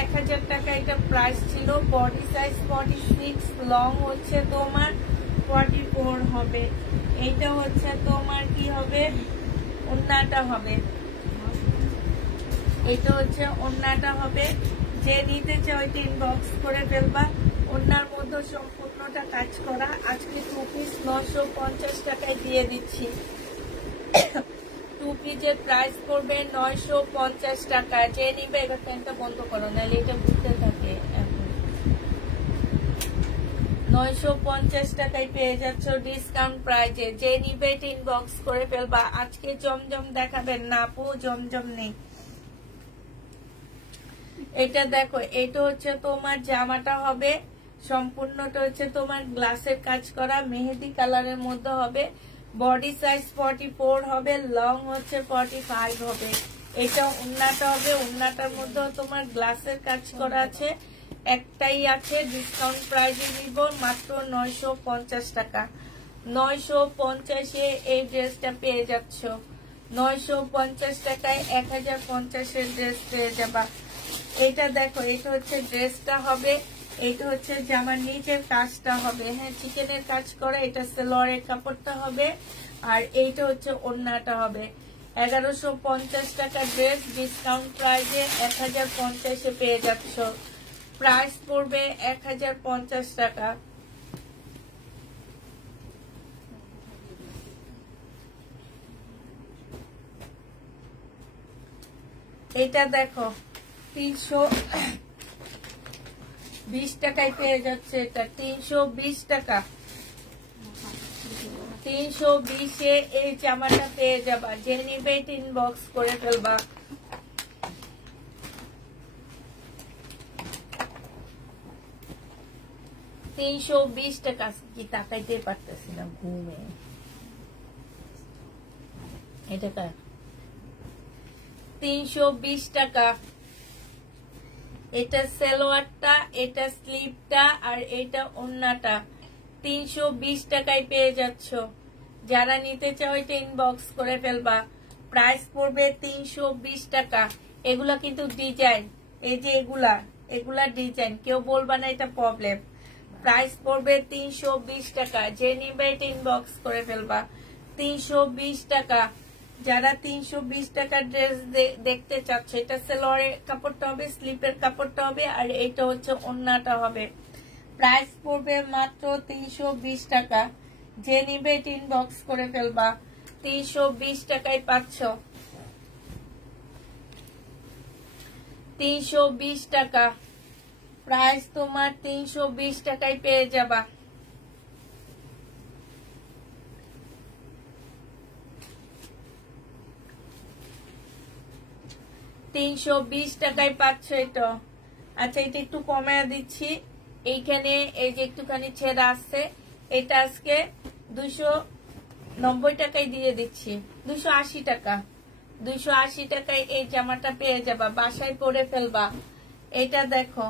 1000 টাকা এটা প্রাইস ছিল। বডি সাইজ 46, লং হচ্ছে তোমার 44 হবে। এইটা হচ্ছে তোমার কি হবে? ওড়নাটা হবে। এটা হচ্ছে ওড়নাটা হবে। যে নিতে চাও এটা ইনবক্স করে ফেলবা। ওড়নার মধ্যে সম্পূর্ণটা কাজ করা। আজকে 2 পিস 950 টাকায় দিয়ে দিচ্ছি। 2 পিসের প্রাইস পড়বে 950 টাকা। যে নিবে এবার প্যান্টটা বন্ধ করো, নাহলে এটা বুঝতে থাকে। 950 টাকায় পেয়ে যাচ্ছ ডিসকাউন্ট প্রাইজে। যে নিবে এটা ইনবক্স করে ফেলবা। আজকে জমজম দেখাবেন না আপু? জমজম নেই। এটা দেখো, এটা হচ্ছে তোমার জামাটা হবে, সম্পূর্ণটা হচ্ছে তোমার গ্লাসের কাজ করা, মেহেদি কালারের মধ্যে হবে। বডি সাইজ 44 হবে, লং হচ্ছে 45 হবে। এটা ওড়নাটা হবে, ওড়নাটার মধ্যে তোমার গ্লাসের কাজ করা আছে। একটাই আছে, ডিসকাউন্ট প্রাইসে নিব মাত্র 950 টাকা। 950-এ এই ড্রেসটা পেয়ে যাচ্ছ। 950 টাকায় 1050-এর ড্রেস পেয়ে যাবা। এটা দেখো, এটা হচ্ছে ড্রেসটা হবে, এটা হচ্ছে জামার নিচের কাজটা হবে। হ্যাঁ, চিকেনের কাজ করে। এটা সেলোয়ারের কাপড়টা হবে, আর এইটা হচ্ছে ওড়নাটা হবে। 1150 টাকা ড্রেস, ডিসকাউন্ট প্রাইসে 1050-এ পেয়ে যাচ্ছ। প্রাইস পড়বে 1050 টাকা। এটা দেখো 320 টাকায় পেয়ে যাচ্ছে। এটা 320 টাকা। 320-এ এই জামাটা পেয়ে যাবা। যে নিবে ইনবক্স করে ফেলবা। $320 টাকা। কি তাকাইতে পারতেছি না ঘুমে। এটা 320 টাকা। এটা সালোয়ারটা, এটা স্লিভটা, আর এটা ওড়নাটা 320 টাকায় পেয়ে যাচ্ছ। যারা নিতে চাও এটা ইনবক্স করে ফেলবা। প্রাইস পড়বে 320 টাকা। এগুলা কিন্তু ডিজাইন, এই যে এগুলা ডিজাইন, কেউ বলবা না এটা প্রবলেম। প্রাইস পড়বে 320 টাকা। যে নিবে এটা ইনবক্স করে ফেলবা। 320 টাকা। যারা 320 টাকার ড্রেস দেখতে চাচ্ছে, এটা সেলোয়ারের কাপড়টা হবে, স্লিপের কাপড়টা হবে, আর এটা হচ্ছে ওড়নাটা হবে। প্রাইস পড়বে মাত্র 320 টাকা। যে নিবে এটা ইনবক্স করে ফেলবা। 320 টাকায় পাচ্ছ। 320 টাকা। প্রাইস তোমার 320 টাকায় পেয়ে যাবা। 320 টাকায় পাচ্ছ এটা। আচ্ছা, এটা একটু কমায় দিচ্ছি। এইখানে এই যে একটুখানি ছেঁড়া আছে, এটা আজকে 90 টাকায় দিয়ে দিচ্ছি, 280 টাকা। 280 টাকায় এই জামাটা পেয়ে যাবা, বাসায় পরে ফেলবা। এটা দেখো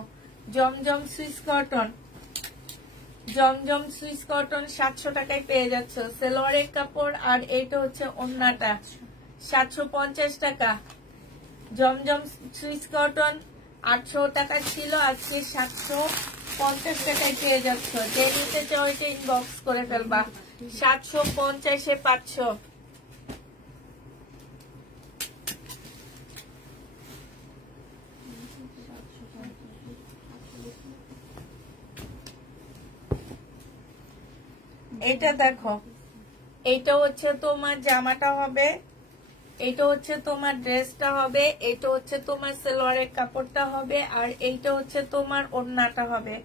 জমজম সুইস কটন, জমজম সুইস কটন 700 টাকায় পেয়ে যাচ্ছ, সেলোয়ারের কাপড়। আর এইটা হচ্ছে ওড়নাটা 750 টাকা। জমজম সুইস কটন 800 টাকা ছিল, আজকে 750 টাকায় পেয়ে যাচ্ছ। যে নিতে চাও এটা ইনবক্স করে ফেলবা, 750-এ 500। এটা দেখো, এইটা হচ্ছে তোমার জামাটা হবে, এইটা হচ্ছে তোমার ড্রেসটা হবে, এইটা হচ্ছে তোমার সালোয়ারের কাপড়টা হবে, আর এইটা হচ্ছে তোমার ওড়নাটা হবে।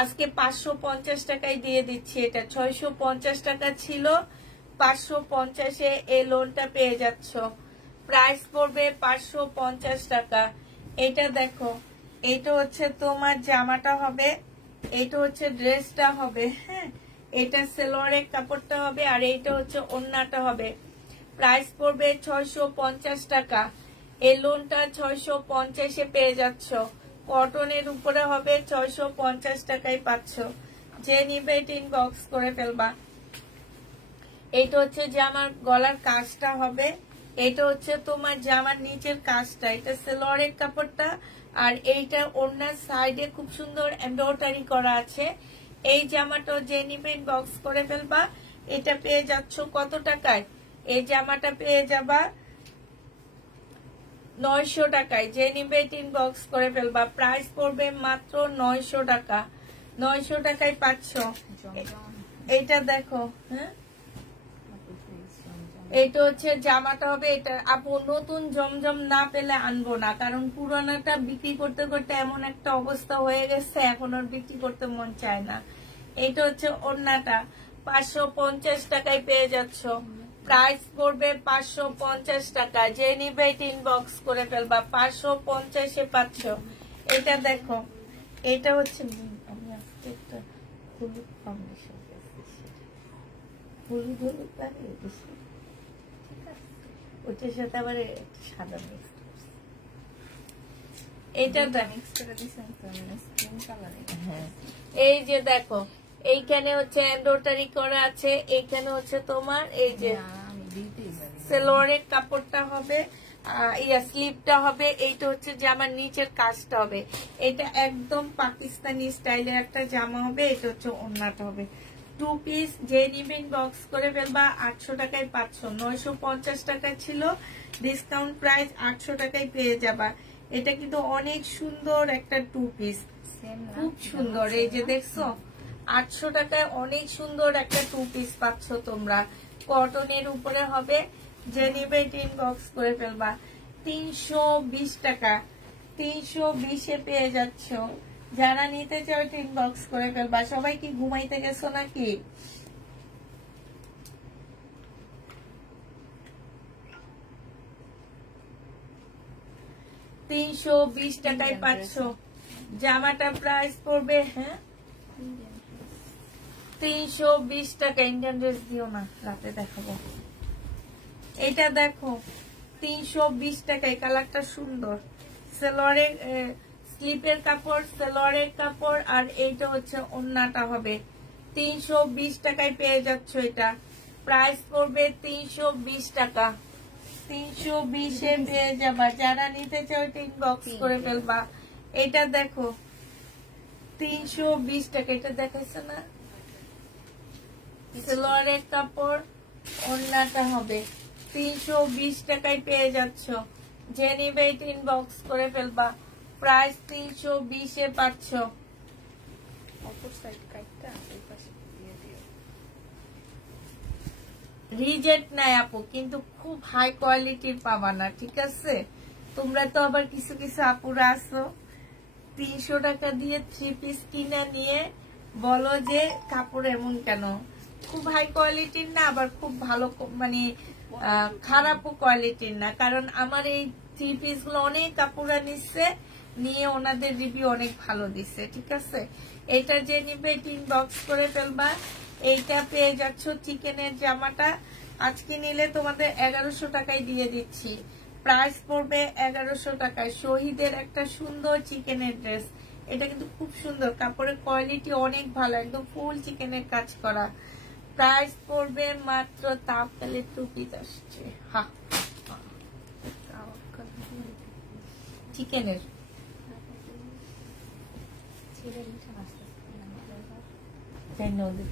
আজকে 550 টাকায় দিয়ে দিচ্ছি। এটা 650 টাকা ছিল, 550-এ এই লোনটা পেয়ে যাচ্ছ। প্রাইস পড়বে 550 টাকা। এটা দেখো, এইটা হচ্ছে তোমার জামাটা হবে, এইটা হচ্ছে ড্রেসটা হবে। হ্যাঁ, এটা সালোয়ারের কাপড়টা হবে, আর এইটা হচ্ছে ওড়নাটা হবে। প্রাইস পড়বে 650 টাকা। এই লোনটা 650-এ পেয়ে যাচ্ছ। কটনের উপরে হবে, 650 টাকায় পাচ্ছ। যে নিবে এটা ইনবক্স করে ফেলবা। এইটা হচ্ছে জামার গলার কাজটা হবে, এইটা হচ্ছে তোমার জামার নিচের কাজটা। এটা সালোয়ারের কাপড়টা, আর এইটা ওড়নার সাইডে খুব সুন্দর এমব্রয়ডারি করা আছে। এই জামাটা যে নিবে ইনবক্স করে ফেলবা। এটা পেয়ে যাচ্ছ কত টাকায়? এই জামাটা পেয়ে যাবা 900 টাকায়। যে নিবে ইনবক্স করে ফেলবা। প্রাইস পড়বে মাত্র 900 টাকা। 900 টাকায় পাচ্ছ। এইটা দেখো, হ্যাঁ, এইটা হচ্ছে জামাটা হবে। এটা আপু নতুন জমজম না পেলে আনবো না, কারণ পুরানাটা বিক্রি করতে করতে এমন একটা অবস্থা হয়ে গেছে, এখন আর বিক্রি করতে মন চায় না। এইটা হচ্ছে ওড়নাটা, 550 টাকায় পেয়ে যাচ্ছ। প্রাইস পড়বে 550 টাকা। যে নিবে ইনবক্স করে ফেলবা। 550-এ পাচ্ছ। এটা দেখো, এটা হচ্ছে আমি আজকে একটা হলুদ ফাউন্ডেশন হলুদ হলুদ লাগে, ঠিক আছে, ওইটার সাথে আবার সাদা মিক্স। এটা মিক্স করে দিচ্ছেন, হ্যাঁ। এই যে দেখো, এইখানে হচ্ছে এমব্রয়ডারি করা আছে, এইখানে হচ্ছে তোমার এই যে সালোয়ারের কাপড়টা হবে, স্লিপটা হবে। এইটা হচ্ছে জামার নিচের কাজটা হবে। এটা একদম পাকিস্তানি স্টাইলের একটা জামা হবে। এটা হচ্ছে ওড়নাটা হবে। 2 পিস। যে নিবে ইনবক্স করে ফেলবা। 800 টাকায় পাচ্ছ। 950 টাকা ছিল, ডিসকাউন্ট প্রাইস 800 টাকায় পেয়ে যাবা। এটা কিন্তু অনেক সুন্দর একটা 2 পিস, খুব সুন্দর। এই যে দেখছো, 800 টাকায় অনেক সুন্দর একটা 2 পিস পাচ্ছ তোমরা। কটনের উপরে হবে। যে নিবে ইনবক্স করে ফেলবা। 320 টাকা। 320-এ পেয়ে যাচ্ছ। যারা নিতে চাও ইনবক্স করে ফেলবা। সবাই কি ঘুমাইতে গেছো নাকি? $320 টাকায় পাচ্ছ। জামাটা প্রাইস পড়বে, হ্যাঁ, 320 টাকা। ইন্ডিয়ান ড্রেস দিও না, রাতে দেখাবো। এটা দেখো, 320 টাকায়। কালারটা সুন্দর। সালোয়ারের স্লিপের কাপড়, সালোয়ারের কাপড়, আর এইটা হচ্ছে ওড়নাটা হবে। 320 টাকায় পেয়ে যাচ্ছ। এটা প্রাইস পড়বে 320 টাকা। 320-এ পেয়ে যাবা। যারা নিতে চাও ইনবক্স করে ফেলবা। এটা দেখো, 320 টাকা। এটা দেখাইছে না, সালোয়ারের কাপড়, ওড়নাটা হবে। 320 টাকায় পেয়ে যাচ্ছ। যে নিবে ইনবক্স করে ফেলবা। প্রাইস 320-এ পাচ্ছ। রিজেক্ট নাই আপু, কিন্তু খুব হাই কোয়ালিটির পাবা না, ঠিক আছে? তোমরা তো আবার কিছু কিছু আপুরা আসো 300 টাকা দিয়ে 3 পিস কিনা নিয়ে বলো যে কাপড় এমন কেন। খুব হাই কোয়ালিটির না, আবার খুব ভালো মানে খারাপও কোয়ালিটির না। কারণ আমার এই 3 পিস গুলো অনেক কাপড়া নিচ্ছে, নিয়ে ওনাদের রিভিউ অনেক ভালো দিচ্ছে, ঠিক আছে? এটা যে নিবে ইনবক্স করে ফেলবা। এইটা পেয়ে যাচ্ছ চিকেনের জামাটা আজকে নিলে তোমাদের 1100 টাকায় দিয়ে দিচ্ছি। প্রাইস পড়বে 1100 টাকায়। শহীদের একটা সুন্দর চিকেনের ড্রেস, এটা কিন্তু খুব সুন্দর, কাপড়ের কোয়ালিটি অনেক ভালো, একদম ফুল চিকেনের কাজ করা। প্রাইস পড়বে মাত্র তাওয়াক্কালের 2 পিস আসছে। হ্যাঁ চিকেনের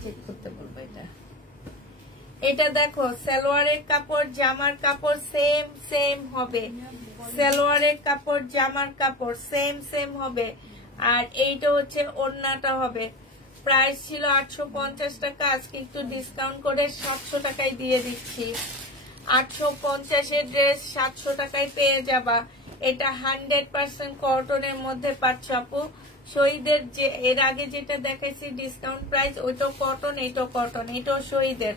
চেক করতে বলবো। এটা দেখো সালোয়ারের কাপড় জামার কাপড় সেম সেম হবে, সালোয়ারের কাপড় জামার কাপড় সেম সেম হবে। আর এইটা হচ্ছে ওড়নাটা হবে। প্রাইস ছিল 850 টাকা, আজকে একটু ডিসকাউন্ট করে 700 টাকায় দিয়ে দিচ্ছি। 850 এর ড্রেস 700 টাকায় পেয়ে যাবা। এটা 100% কটনের মধ্যে পাচ্ছ আপু। শহীদের যে এর আগে যেটা দেখাইছি ডিসকাউন্ট প্রাইস, ওইটাও কটন, এইটাও কটন, এটাও শহীদের।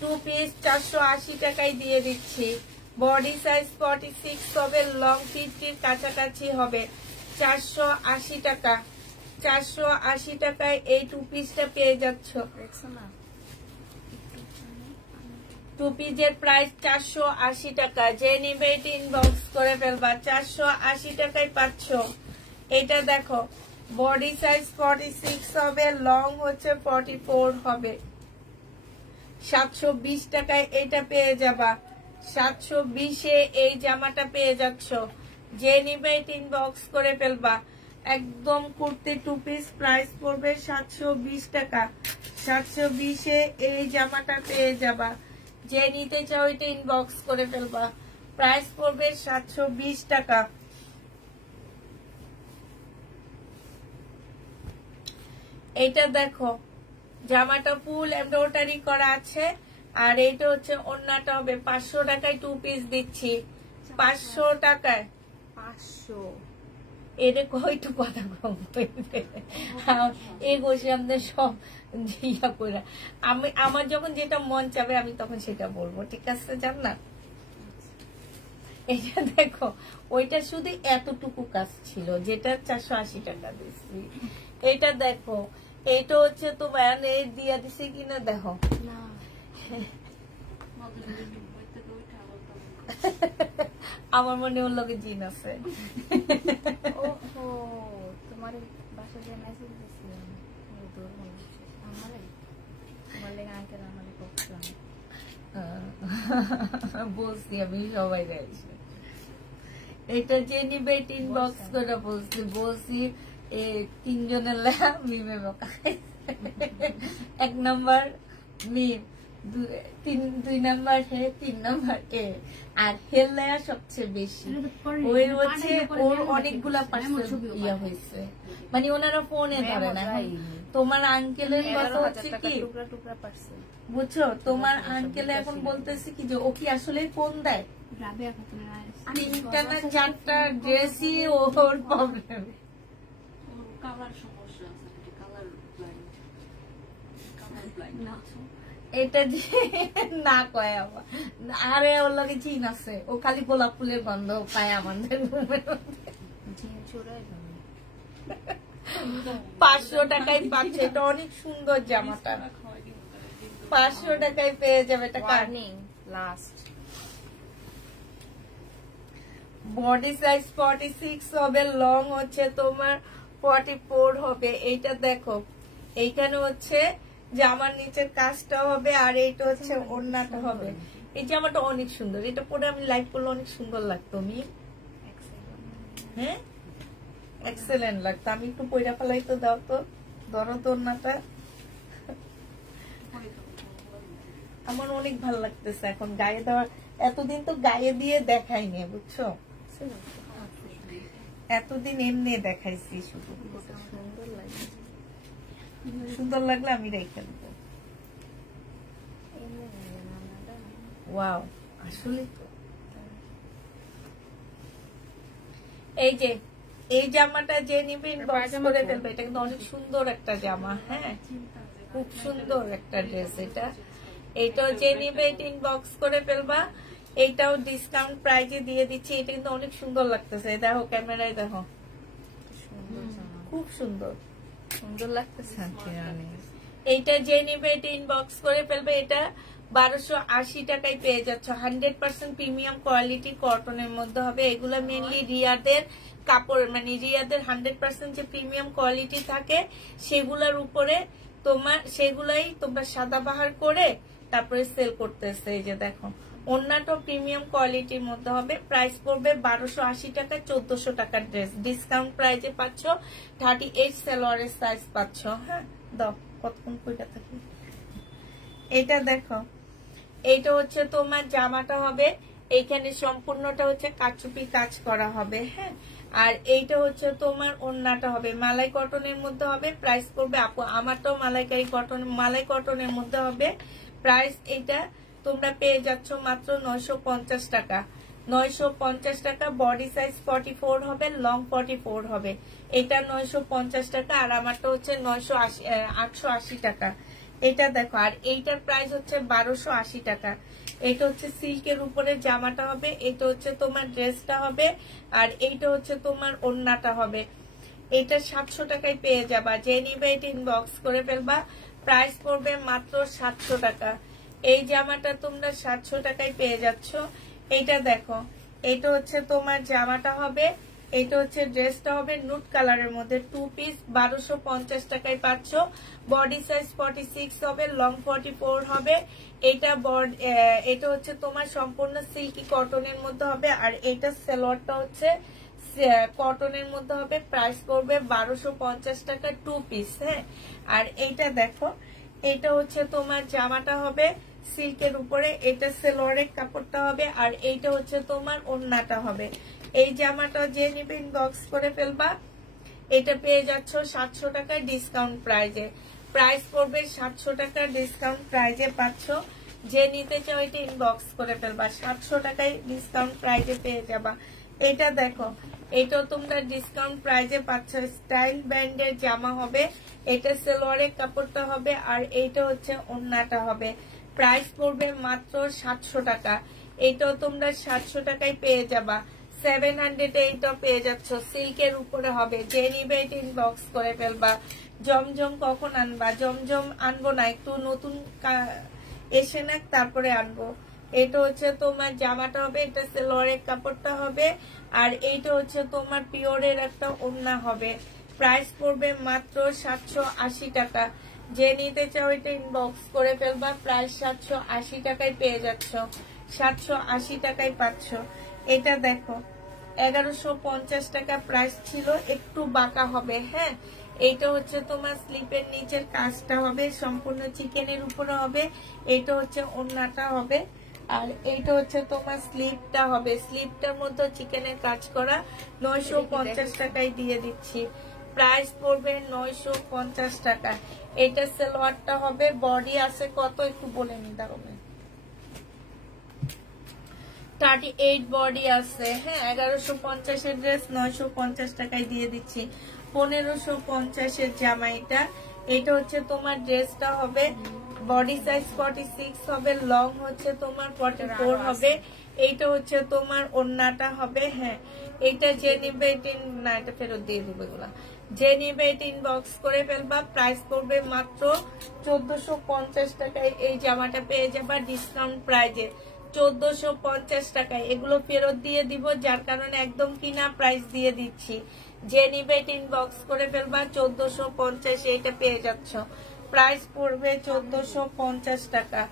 2 পিস 480 টাকায় দিয়ে দিচ্ছি। বডি সাইজ 46 হবে, লং 50 কাছাকাছি হবে। 480 টাকা, 480 টাকায় এই 2 পিসটা পেয়ে যাচ্ছ। 2 পিসের প্রাইস 480 টাকা। যে নিবে এটা ইনবক্স করে ফেলবা, 480 টাকায় পাচ্ছ। এটা দেখো বডি সাইজ 46 হবে, লং হচ্ছে 44 হবে। 720 টাকায় এটা পেয়ে যাবা। 720-এ এই জামাটা পেয়ে যাচ্ছ। যে নিবে এটা ইনবক্স করে ফেলবা। একদম কুর্তি 2 পিস, প্রাইস পড়বে 720 টাকা। 720-এ এই জামাটা পেয়ে যাবা। যে নিতে চাও এটা ইনবক্স করে ফেলবা। প্রাইস পড়বে 720 টাকা। এইটা দেখো জামাটা ফুল এমব্রয়ডারি করা আছে, আর এইটা হচ্ছে ওড়নাটা হবে। 500 টাকায় 2 পিস দিচ্ছি। 500 টাকায় 500। এটা কয়টু কথা কম এই বসে আমাদের সব ইয়া করে। আমার যখন যেটা মন চাবে আমি তখন সেটা বলবো, ঠিক আছে জান্নাত? এটা দেখো ওইটা শুধু এতটুকু কাজ ছিল, যেটা 480 টাকা দিচ্ছি। এটা দেখো এটা হচ্ছে তোমার দিয়া দিছে কিনা দেখো। আমার মনে ওর লগে জিন আছে। তোমার বাসা যে মেসেজ দিছিলাম বলছি আমি সবাই গাইছি। এটা যে নিবে ইনবক্স করে বলছি 3 জনের মিমে বকা। 1 নম্বর মিম, 2 নম্বর হে, 3 নম্বর এ, আর হেললায়া সবচেয়ে বেশি। ওই হচ্ছে ওর অনেকগুলা পার্সেল ইয়া হয়েছে, মানে ওনারা ফোনে ধরে না। তোমার আঙ্কেলের কথা হচ্ছে কি বুঝছো, তোমার আঙ্কেল এখন বলতেছে কি যে ও কি আসলে ফোন দেয়। 3টা না 4টা ড্রেসই ওর প্রবলেম। এটা যে না কয় আবার, আরে ওর লগে জিন আছে, ও খালি গোলাপ ফুলের গন্ধ পায় আমাদের রুমের মধ্যে। 500 টাকায় পাচ্ছে। এটা অনেক সুন্দর জামাটা, 500 টাকায় পেয়ে যাবে। এটা কার্নিং লাস্ট। বডি সাইজ 46 হবে, লং হচ্ছে তোমার 44 হবে। এইটা দেখো এইখানে হচ্ছে জামার নিচের কাজটা হবে, আর এইটা হচ্ছে ওড়নাটা হবে। এই জামাটা অনেক সুন্দর, এটা পরে আমি লাইভ করলে অনেক সুন্দর লাগতো। আমি হ্যাঁ এক্সেলেন্ট লাগতো। আমি একটু পয়রা ফেলাই তো, দাও তো, ধরো তো ওড়নাটা। আমার অনেক ভালো লাগতেছে এখন গায়ে দেওয়া। এতদিন তো গায়ে দিয়ে দেখাইনি বুঝছো, এতদিন এমনি দেখাইছি শুধু। সুন্দর লাগলে আমি রেখে দেবো। ওয়াও আসলে তো এই যে এই জামাটা যে নিবে ইনবক্স করে ফেলবে। এটা কিন্তু অনেক সুন্দর একটা জামা, হ্যাঁ খুব সুন্দর একটা ড্রেস। এটা এইটাও যে নিবে এটা ইনবক্স করে ফেলবা। এইটাও ডিসকাউন্ট প্রাইজে দিয়ে দিচ্ছি। এটা কিন্তু অনেক সুন্দর লাগতেছে, দেখো ক্যামেরায় দেখো, খুব সুন্দর। সুন্দর লাগতেছে আন্টি রানী। এইটা যে নিবে এটা ইনবক্স করে ফেলবে। এটা 1280 টাকায় পেয়ে যাচ্ছ। 100% প্রিমিয়াম কোয়ালিটি কটনের মধ্যে হবে। এগুলো মেনলি রিয়াদের কাপড়, মানে রিয়াদের 100% যে প্রিমিয়াম কোয়ালিটি থাকে সেগুলোর উপরে তোমার সেগুলাই তোমরা সাদাবাহার করে তারপরে সেল করতেছে। এই যে দেখো অন্যটা প্রিমিয়াম কোয়ালিটির মধ্যে হবে। প্রাইস পড়বে 1280 টাকা। 1400 টাকার ড্রেস ডিসকাউন্ট প্রাইসে পাচ্ছ। 38 সালোয়ারের সাইজ পাচ্ছ। হ্যাঁ দাও কতক্ষণ কইটা থাকি। এটা দেখো এইটা হচ্ছে তোমার জামাটা হবে, এইখানে সম্পূর্ণটা হচ্ছে কাচুপি কাজ করা হবে। হ্যাঁ আর এইটা হচ্ছে তোমার ওড়নাটা হবে মালাই কটনের মধ্যে হবে। প্রাইস পড়বে আপু আমারটাও মালাই কটনের মধ্যে হবে। প্রাইস এইটা তোমরা পেয়ে যাচ্ছ মাত্র 950 টাকা। 950 টাকা। বডি সাইজ 44 হবে, লং 44 হবে। এটা 950 টাকা আর আমারটা হচ্ছে 880 টাকা। এটা দেখো আর এইটার প্রাইস হচ্ছে 1280 টাকা। এটা হচ্ছে সিল্কের উপরে জামাটা হবে, এটা হচ্ছে তোমার ড্রেসটা হবে আর এইটা হচ্ছে তোমার ওড়নাটা হবে। এটা 700 টাকায় পেয়ে যাবা। যে নিবে এটা ইনবক্স করে ফেলবা। প্রাইস পড়বে মাত্র 700 টাকা। এই জামাটা তোমরা 700 টাকায় পেয়ে যাচ্ছ। এইটা দেখো এটা হচ্ছে তোমার জামাটা হবে, এটা হচ্ছে ড্রেসটা হবে নুট কালারের মধ্যে 2 পিস। 1250 টাকায় পাচ্ছ। বডি সাইজ 46 হবে, লং 44 হবে। এটা হচ্ছে তোমার সম্পূর্ণ সিল্কি কটনের মধ্যে হবে আর এটা সালোয়ারটা হচ্ছে কটনের মধ্যে হবে। প্রাইস পড়বে 1250 টাকা 2 পিস। হ্যাঁ আর এইটা দেখো এটা হচ্ছে তোমার জামাটা হবে সিল্কের উপরে, এটা সালোয়ারের কাপড়টা হবে আর এইটা হচ্ছে তোমার ওড়নাটা হবে। এই জামাটা যে নিবে ইনবক্স করে ফেলবা। এটা পেয়ে যাচ্ছ 700 টাকায় ডিসকাউন্ট প্রাইজে। প্রাইস পড়বে 700 টাকা ডিসকাউন্ট প্রাইজে পাচ্ছ। যে নিতে চাও এটা ইনবক্স করে ফেলবা। 700 টাকায় ডিসকাউন্ট প্রাইজে পেয়ে যাবা। এটা দেখো এটাও তোমরা ডিসকাউন্ট প্রাইজে পাচ্ছ। স্টাইল ব্র্যান্ডের জামা হবে, এটা সালোয়ারের কাপড়টা হবে আর এইটা হচ্ছে ওড়নাটা হবে। প্রাইস পড়বে মাত্র 700 টাকা। এটাও তোমরা 700 টাকায় পেয়ে যাবা। 700 এইটাও পেয়ে যাচ্ছ। সিল্কের উপরে হবে। যে নিবে এটা ইনবক্স করে ফেলবা। জমজম কখন আনবা? জমজম আনবো না, একটু নতুন এসে না তারপরে আনবো। এটা হচ্ছে তোমার জামাটা হবে, এটা সালোয়ারের কাপড়টা হবে আর এইটা হচ্ছে তোমার পিওরের একটা ওড়না হবে। প্রাইস পড়বে মাত্র 780 টাকা। যে নিতে চাও এটা ইনবক্স করে ফেলবা। প্রাইস 780 টাকায় পেয়ে যাচ্ছ। 780 টাকায় পাচ্ছ। এটা দেখো 1150 টাকা প্রাইস ছিল, একটু বাঁকা হবে। হ্যাঁ এইটা হচ্ছে তোমার স্লিপের নিচের কাজটা হবে সম্পূর্ণ চিকেনের উপরে হবে। এটা হচ্ছে ওড়নাটা হবে আর এইটা হচ্ছে তোমার স্লিপটা হবে। স্লিপটার মধ্যে চিকেনের কাজ করা। 950 টাকায় দিয়ে দিচ্ছি। প্রাইস পড়বে 950 টাকা। এটা সালোয়ারটা হবে। বডি আছে কত একটু বলে নি দাঁড়াবে। 38 বডি আছে। হ্যাঁ 1150 এর ড্রেস 950 টাকায় দিয়ে দিচ্ছি। 1550 এর জামা এটা। এটা হচ্ছে তোমার ড্রেসটা হবে। বডি সাইজ 46 হবে, লং হচ্ছে তোমার 44 হবে। এইটা হচ্ছে তোমার ওড়নাটা হবে। হ্যাঁ এটা যে নিবে না এটা ফেরত দিয়ে দিবে এগুলা। যে নিবে এটা ইনবক্স করে ফেলবা। প্রাইস পড়বে মাত্র 1450 টাকায় এই জামাটা পেয়ে যাবা ডিসকাউন্ট প্রাইজে। 1450 টাকায় এগুলো ফেরত দিয়ে দিব, যার কারণে একদম কিনা প্রাইস দিয়ে দিচ্ছি। যে নিবে এটা ইনবক্স করে ফেলবা। 1450 এইটা পেয়ে যাচ্ছ। প্রাইস পড়বে 1450 টাকা।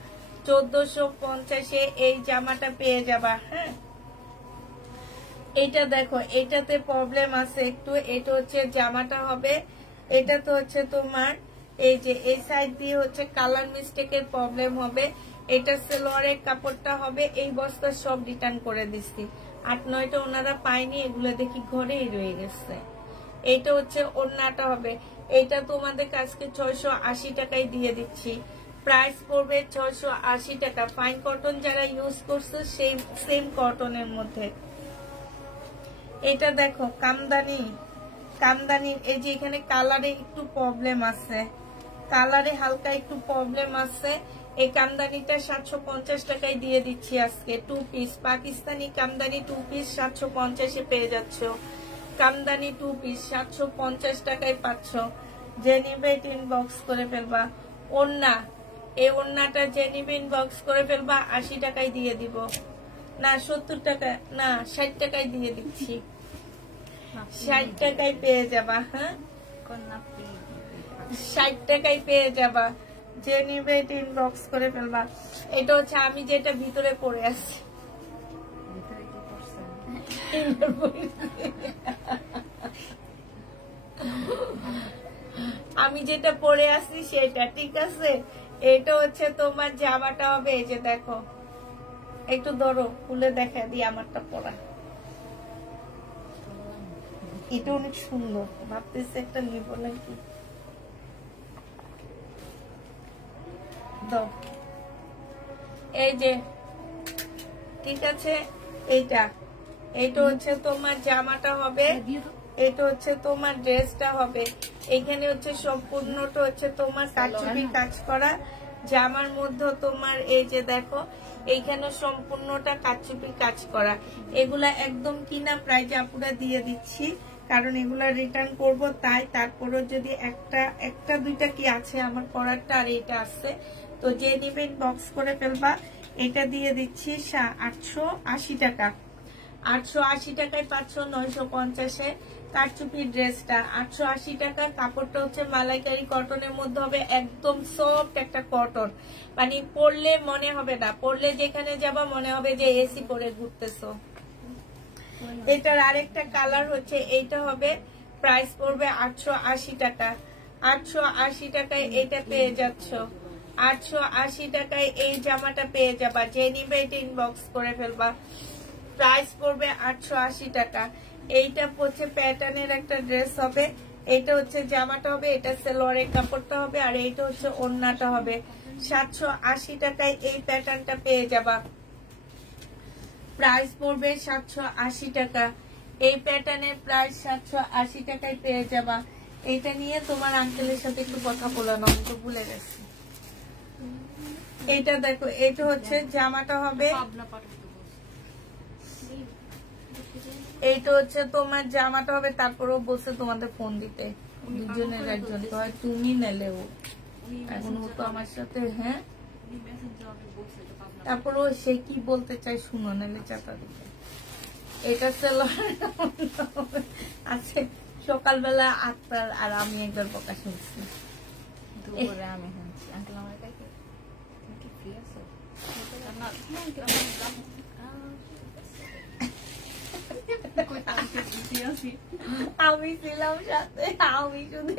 1450 এই জামাটা পেয়ে যাবা। হ্যাঁ এটা দেখো এটাতে প্রবলেম আছে একটু। এটা হচ্ছে জামাটা হবে, এটা তো হচ্ছে তোমার এই যে এই সাইড দিয়ে হচ্ছে কালার মিস্টেকের প্রবলেম হবে। এটা সালোয়ারের কাপড়টা হবে। এই বস্তা সব রিটার্ন করে দিচ্ছি। 8-9টা ওনারা পায়নি, এগুলো দেখি ঘরেই রয়ে গেছে। এটা হচ্ছে ওড়নাটা হবে। এটা তোমাদের কাছকে 680 টাকায় দিয়ে দিচ্ছি। প্রাইস পড়বে 680 টাকা। ফাইন কটন যারা ইউজ করছে সেই সেম কটনের মধ্যে। এটা দেখো কামদানি এই যে এখানে কালারে একটু প্রবলেম আছে, কালারে হালকা একটু প্রবলেম আছে। এই কামদানিটা 750 টাকায় দিয়ে দিচ্ছি আজকে। 2 পিস পাকিস্তানি কামদানি 2 পিস 750 এ পেয়ে যাচ্ছ। কামদানি 2 পিস 750 টাকায় পাচ্ছ। যে নিবে এটা ইনবক্স করে ফেলবা। ওন্না, এই ওন্নাটা যে নিবে ইনবক্স করে ফেলবা, 80 টাকায় দিয়ে দিব। না 70 টাকা না 60 টাকায় দিয়ে দিচ্ছি। 60 টাকায় পেয়ে যাবা। হ্যাঁ 60 টাকায় পেয়ে যাবা। যে নিবে এটা ইনবক্স করে ফেলবা। এটা হচ্ছে আমি যেটা ভিতরে পরে আছি, আমি যেটা পরে আছি সেটা, ঠিক আছে। এটা হচ্ছে তোমার জামাটা হবে, এই যে দেখো, একটু ধরো খুলে দেখা দিই আমারটা পরা। এটা অনেক সুন্দর, ভাবতেছি একটা নিব নাকি। এই যে ঠিক আছে, এইটা হচ্ছে তোমার জামাটা হবে, এটা হচ্ছে তোমার ড্রেসটা হবে। এখানে হচ্ছে সম্পূর্ণটা হচ্ছে তোমার কাচুপি কাজ করা, জামার মধ্যে তোমার এই যে দেখো এইখানে সম্পূর্ণটা কাচুপি কাজ করা। এগুলা একদম কিনা প্রাইজে আপুরা দিয়ে দিচ্ছি, কারণ এগুলা রিটার্ন করব তাই। তারপরও যদি একটা দুইটা কি আছে আমার পরারটা, আর এটা আছে, তো যে নিবেন বক্স করে ফেলবা। এটা দিয়ে দিচ্ছি 880 টাকা। 880 টাকায় 500, 950-এ কারচুপি ড্রেসটা 880 টাকা। কাপড়টা হচ্ছে মালাইকারি কটনের মধ্যে হবে, একদম সফট একটা কটন, মানে পরলে মনে হবে না, পরলে যেখানে যাবা মনে হবে যে এসি পরে ঘুরতেছো। এটার আরেকটা কালার হচ্ছে এইটা হবে, প্রাইস পড়বে 880 টাকা। 880 টাকায় এটা পেয়ে যাচ্ছ। 880 টাকায় এই জামাটা পেয়ে যাবা। যে নিবে এটা ইনবক্স করে ফেলবা। প্রাইস পড়বে 880 টাকা। এইটা হচ্ছে প্যাটার্নের একটা ড্রেস হবে, এটা হচ্ছে জামাটা হবে, এটা সালোয়ারের কাপড়টা হবে, আর এইটা হচ্ছে ওড়নাটা হবে। 780 টাকায় এই প্যাটার্নটা পেয়ে যাবা। প্রাইস পড়বে 780 টাকা। এই প্যাটার্নের প্রাইস 780 টাকায় পেয়ে যাবা। এইটা নিয়ে তোমার আঙ্কেলের সাথে একটু কথা বলে নাও, তো ভুলে গেছি। এইটা দেখো, এটা হচ্ছে জামাটা হবে, এইটা হচ্ছে তোমার জামাটা হবে। তারপরেও বসে তোমাদের ফোন দিতে, দুজনের একজন, তো হয় তুমি নেলে ও, এখন ও তো আমার সাথে। হ্যাঁ তারপরে সে কি বলতে চাই শুনো, নেলে চাপা দিতে। এটা আছে সকালবেলা 8টার, আর আমি একবার বকা শুনছি। আমি আমি ছিলাম সাথে, আমি শুধু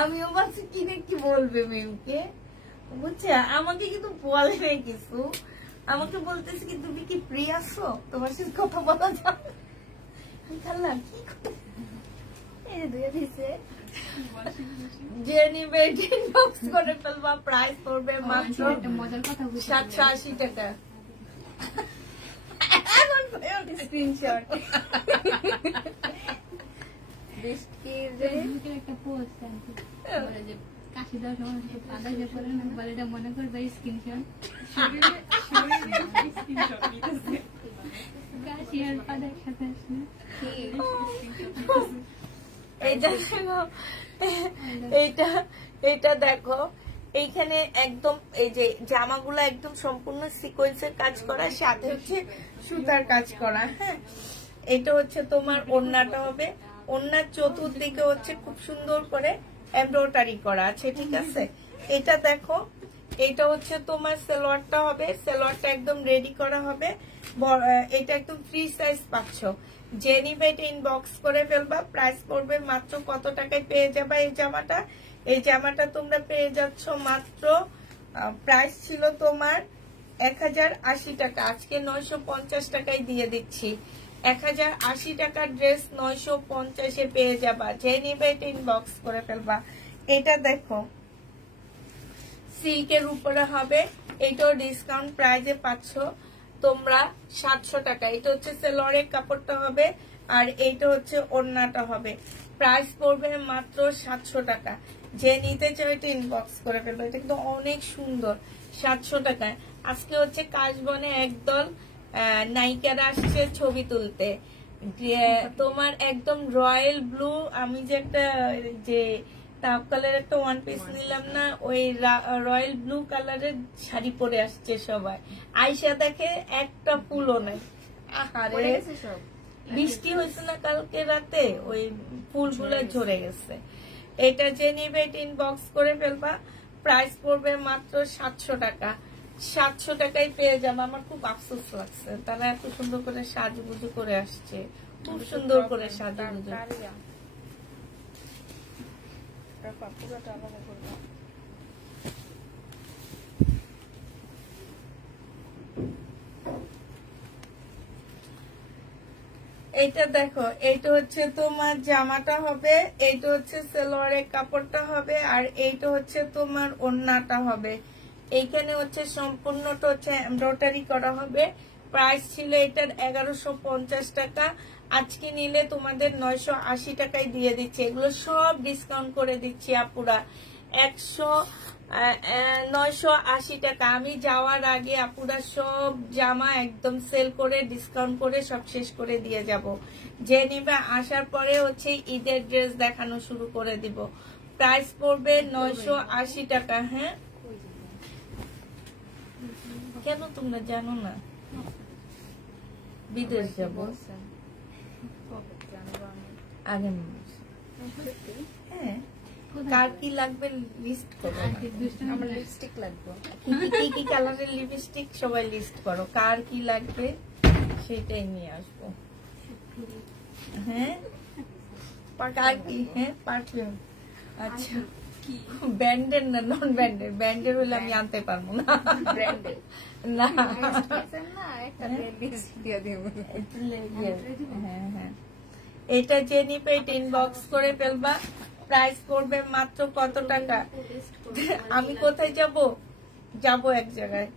আমিও ভাবছি কিনে কি বলবে মেমকে, বুঝছে। আমাকে কিন্তু বলে নাই কিছু, আমাকে বলতেছে কি তুমি কি ফ্রি আছো, তোমার সাথে কথা বলা যাবে। কি যে নিবে ইনবক্স করে ফেলবা। প্রাইস পড়বে মাত্র 780 টাকা। স্ক্রিনশট একটা পোস্ট কাশি দেওয়ার সময় পাতা যে পরে না বলে, এটা মনে করবে স্ক্রিনশট। কাশি আর পাতা একসাথে আসে। এইটা দেখো, এইখানে একদম এই যে জামাগুলো একদম সম্পূর্ণ সিকোয়েন্সের কাজ করা, সাথে হচ্ছে সুতার কাজ করা। হ্যাঁ এটা হচ্ছে তোমার ওড়নাটা হবে, ওড়নার চতুর্দিকে হচ্ছে খুব সুন্দর করে এমব্রয়ডারি করা আছে, ঠিক আছে। এটা দেখো, এটা হচ্ছে তোমার সালোয়ারটা হবে, সালোয়ারটা একদম রেডি করা হবে। এটা একদম ফ্রি সাইজ পাচ্ছ। যে নিবে এটা ইনবক্স করে ফেলবা। প্রাইস পড়বে মাত্র কত টাকায় পেয়ে যাবা এই জামাটা। এই জামাটা তোমরা পেয়ে যাচ্ছ মাত্র, প্রাইস ছিল তোমার 1080 টাকা, আজকে 950 টাকায় দিয়ে দিচ্ছি। 1080 টাকার ড্রেস 950-এ পেয়ে যাবা। যে নিবে এটা ইনবক্স করে ফেলবা। এটা দেখো সিল্কের উপরে হবে, এটাও ডিসকাউন্ট প্রাইজে পাচ্ছ তোমরা 700 টাকা। এটা হচ্ছে সালোয়ারের কাপড়টা হবে, আর এইটা হচ্ছে ওড়নাটা হবে। প্রাইস পড়বে মাত্র 700 টাকা। যে নিতে চাও এটা ইনবক্স করে ফেলবে। এটা কিন্তু অনেক সুন্দর, 700 টাকায়। আজকে হচ্ছে কাশবনে একদল নায়িকারা আসছে ছবি তুলতে। তোমার একদম রয়্যাল ব্লু, আমি যে একটা যে তাপ কালার একটা ওয়ান পিস নিলাম না, ওই রয়্যাল ব্লু কালারের শাড়ি পরে আসছে সবাই। আয়শা দেখে একটা ফুলও নাই। আহারে, বৃষ্টি হয়েছে না কালকে রাতে, ওই ফুলগুলো ঝরে গেছে। এটা যে নিবে ইনবক্স করে ফেলবা, প্রাইস পড়বে মাত্র 700 টাকা। 700 টাকায় পেয়ে যাবে। আমার খুব আফসোস লাগছে, তারা এত সুন্দর করে সাজুগুজু করে আসছে, খুব সুন্দর করে সাজুগুজু। এইটা দেখো, এইটা হচ্ছে তোমার জামাটা হবে, এইটা হচ্ছে সালোয়ারের কাপড়টা হবে, আর এইটা হচ্ছে তোমার ওড়নাটা হবে। এইখানে হচ্ছে সম্পূর্ণটা হচ্ছে এমব্রয়ডারি করা হবে। প্রাইস ছিল এটার 1150 টাকা, আজকে নিলে তোমাদের 980 টাকায় দিয়ে দিচ্ছে। এগুলো সব ডিসকাউন্ট করে দিচ্ছি আপুরা, 980 টাকা। আমি যাওয়ার আগে আপুরা সব জামা একদম সেল করে ডিসকাউন্ট করে সব শেষ করে দিয়ে যাব। যে নিবে আসার পরে হচ্ছে ঈদের ড্রেস দেখানো শুরু করে দিব। প্রাইস পড়বে 980 টাকা। হ্যাঁ, কেন তোমরা জানো না? বিদেশ যাব আগে। হ্যাঁ, কার কি লাগবে লিস্ট করো। আমার লিপস্টিক লাগবে, কি কি কালারের লিপস্টিক সবাই লিস্ট করো, কার কি লাগবে সেটাই নিয়ে আসবো। হ্যাঁ, কার কি? হ্যাঁ, পারফিউম। আচ্ছা, ব্র্যান্ডের না নন ব্র্যান্ডের? ব্র্যান্ডের হলে আমি আনতে পারবো না। ব্র্যান্ডেড না, না, একটা লিস্ট দিয়ে দিব। হ্যাঁ হ্যাঁ, এটা যে নিবে এটা ইনবক্স করে ফেলবা। প্রাইস পড়বে মাত্র কত টাকা? আমি কোথায় যাব এক জায়গায়।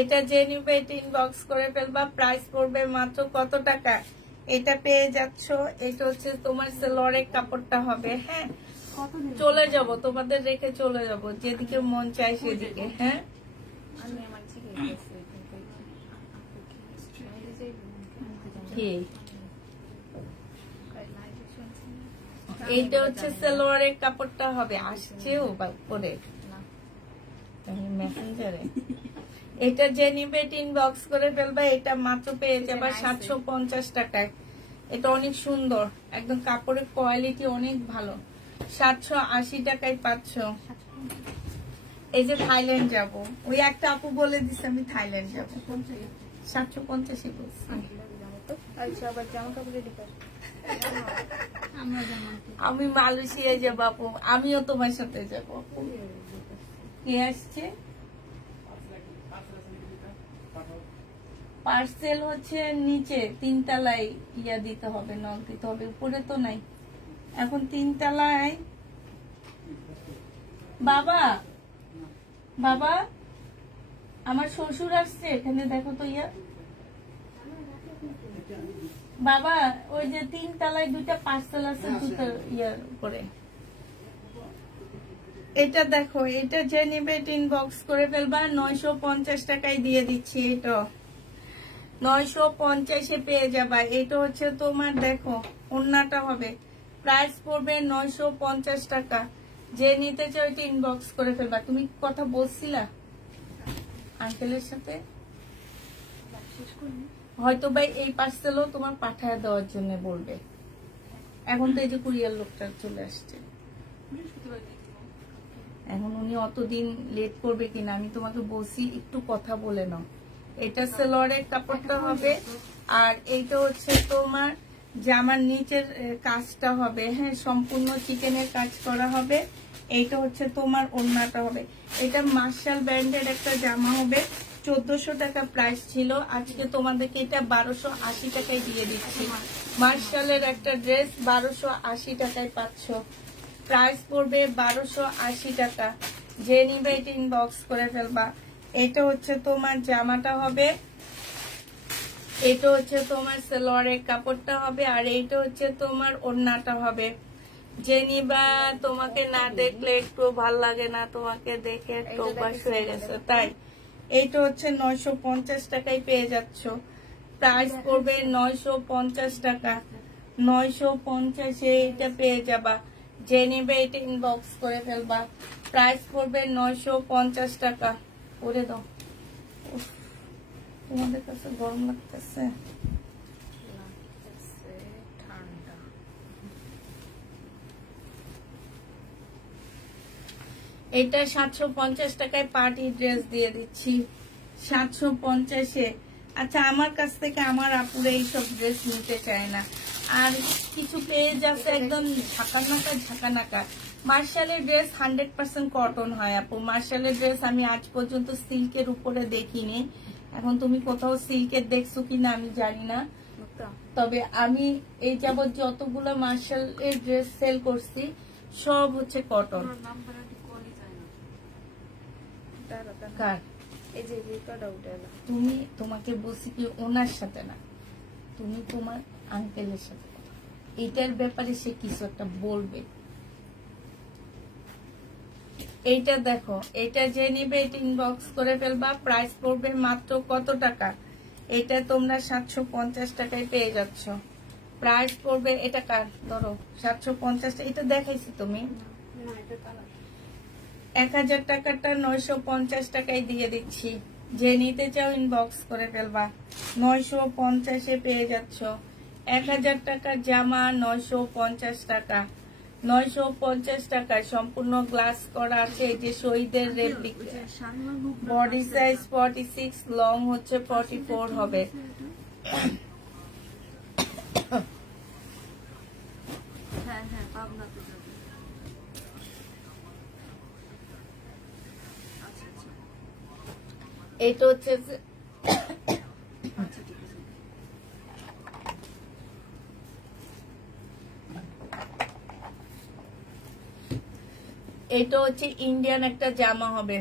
এটা যে নিবে এটা ইনবক্স করে ফেলবা। প্রাইস পড়বে মাত্র কত টাকা? এটা পেয়ে যাচ্ছ। এটা হচ্ছে তোমার সালোয়ারের কাপড়টা হবে। হ্যাঁ, চলে যাব, তোমাদের রেখে চলে যাব যেদিকে মন চায় সেদিকে। হ্যাঁ, আমি আমার থেকে ঠিক। এইটা হচ্ছে সালোয়ারের কাপড়টা হবে। আসছেও পরে মেসেঞ্জারে। এটা যে নিবে ইনবক্স করে ফেলবে। এটা মাত্র পেয়ে যাবে 750 টাকায়। এটা অনেক সুন্দর, একদম কাপড়ের কোয়ালিটি অনেক ভালো। 780 টাকায় পাচ্ছ। এই যে থাইল্যান্ড যাব, ওই একটা আপু বলে দিচ্ছে আমি থাইল্যান্ড যাব, 750 বলছি। আচ্ছা, আবার জামা কাপড় রেডি কর। আমি মালয়েশিয়া যাব আপু, আমিও তোমার সাথে যাব। কে আসছে? পার্সেল হচ্ছে নিচে 3 তলায় ইয়া দিতে হবে, নক দিতে হবে, উপরে তো নাই। এখন 3 তলায়। বাবা বাবা, আমার শ্বশুর আসছে, এখানে দেখো তো ইয়া। বাবা, ওই যে 3 তলায় 2টা পার্সেল আছে, 2টা ইয়ার উপরে। এটা দেখো, এটা যে নিবে ইনবক্স করে ফেলবা। 950 টাকায় দিয়ে দিচ্ছি। এটা 950-এ পেয়ে যাবা। এটা হচ্ছে তোমার দেখো ওড়নাটা হবে। প্রাইস পড়বে 950 টাকা। যে নিতে চাও এটা ইনবক্স করে ফেলবা। তুমি কথা বলছিলা আঙ্কেলের সাথে, হয়তো ভাই এই পার্সেলও তোমার পাঠায় দেওয়ার জন্য বলবে। এখন তো এই যে কুরিয়ার লোকটা চলে আসছে, এখন উনি অতদিন লেট করবে কিনা আমি তোমাকে বলছি, একটু কথা বলে নাও। এটা সালোয়ারের কাপড়টা হবে, আর এইটা হচ্ছে তোমার জামার নিচের কাজটা হবে। হ্যাঁ, সম্পূর্ণ চিকেনের কাজ করা হবে। এইটা হচ্ছে তোমার ওড়নাটা হবে। এটা মার্শাল ব্র্যান্ডের একটা জামা হবে। 1400 টাকা প্রাইস ছিল, আজকে তোমাদেরকে এটা 1280 টাকায় দিয়ে দিচ্ছি। মার্শালের একটা ড্রেস 1280 টাকায় পাচ্ছ। প্রাইস পড়বে 1280 টাকা। যে নিবে এটা ইনবক্স করে ফেলবা। এটা হচ্ছে তোমার জামাটা হবে, এটা হচ্ছে তোমার সালোয়ারের কাপড়টা হবে, আর এইটা হচ্ছে তোমার ওড়নাটা হবে। যে নিবা, তোমাকে না দেখলে একটু ভাল লাগে না, তোমাকে দেখে একটু অভ্যাস হয়ে গেছে তাই। এইটা হচ্ছে 950 টাকায় পেয়ে যাচ্ছ। প্রাইস পড়বে 950 টাকা। 950 এইটা পেয়ে যাবা। যে নেবে এটা ইনবক্স করে ফেলবা। প্রাইস পড়বে 950 টাকা। করে দাও। উফ, তোমাদের কাছে গরম লাগতেছে? ঠান্ডা। এটা 750 টাকায় পার্টি ড্রেস দিয়ে দিচ্ছি। 750-এ। আচ্ছা, আমার কাছ থেকে আমার আপুরা এইসব ড্রেস নিতে চায় না। আর কিছু পেজ আছে একদম ঝাঁকানাকা। মার্শালের ড্রেস 100% কটন হয় আপু। মার্শালের ড্রেস আমি আজ পর্যন্ত সিল্কের উপরে দেখিনি। এখন তুমি কোথাও সিল্কের দেখছো কিনা আমি জানি না, তবে আমি এই যাবত যতগুলো মার্শালের ড্রেস সেল করছি সব হচ্ছে কটন। কার? এই যে রিকটা উঠে না। তুমি, তোমাকে বলছি কি ওনার সাথে না, তুমি তোমার আঙ্কেলের সাথে কথা। এইটার ব্যাপারে সে কিছু একটা বলবে। এইটা দেখো, এটা যে নিবে এটা ইনবক্স করে ফেলবা। প্রাইস পড়বে মাত্র কত টাকা? এটা তোমরা 750 টাকায় পেয়ে যাচ্ছ। প্রাইস পড়বে, এটা কার ধরো 750। এটা দেখাইছি তুমি 1000 টাকাটা 950 টাকায় দিয়ে দিচ্ছি। যে নিতে চাও ইনবক্স করে ফেলবা। 950-এ পেয়ে যাচ্ছ। 1000 টাকার জামা 950 টাকা। 950 টাকায় সম্পূর্ণ গ্লাস করা আছে। এই যে শহীদের রেপ্লিকা। বডি সাইজ 46, লং হচ্ছে 44 হবে। হ্যাঁ হ্যাঁ, পাবনাতে যাবে। আচ্ছা আচ্ছা এটা হচ্ছে আচ্ছা, ঠিক আছে। এটা হচ্ছে ইন্ডিয়ান একটা জামা হবে,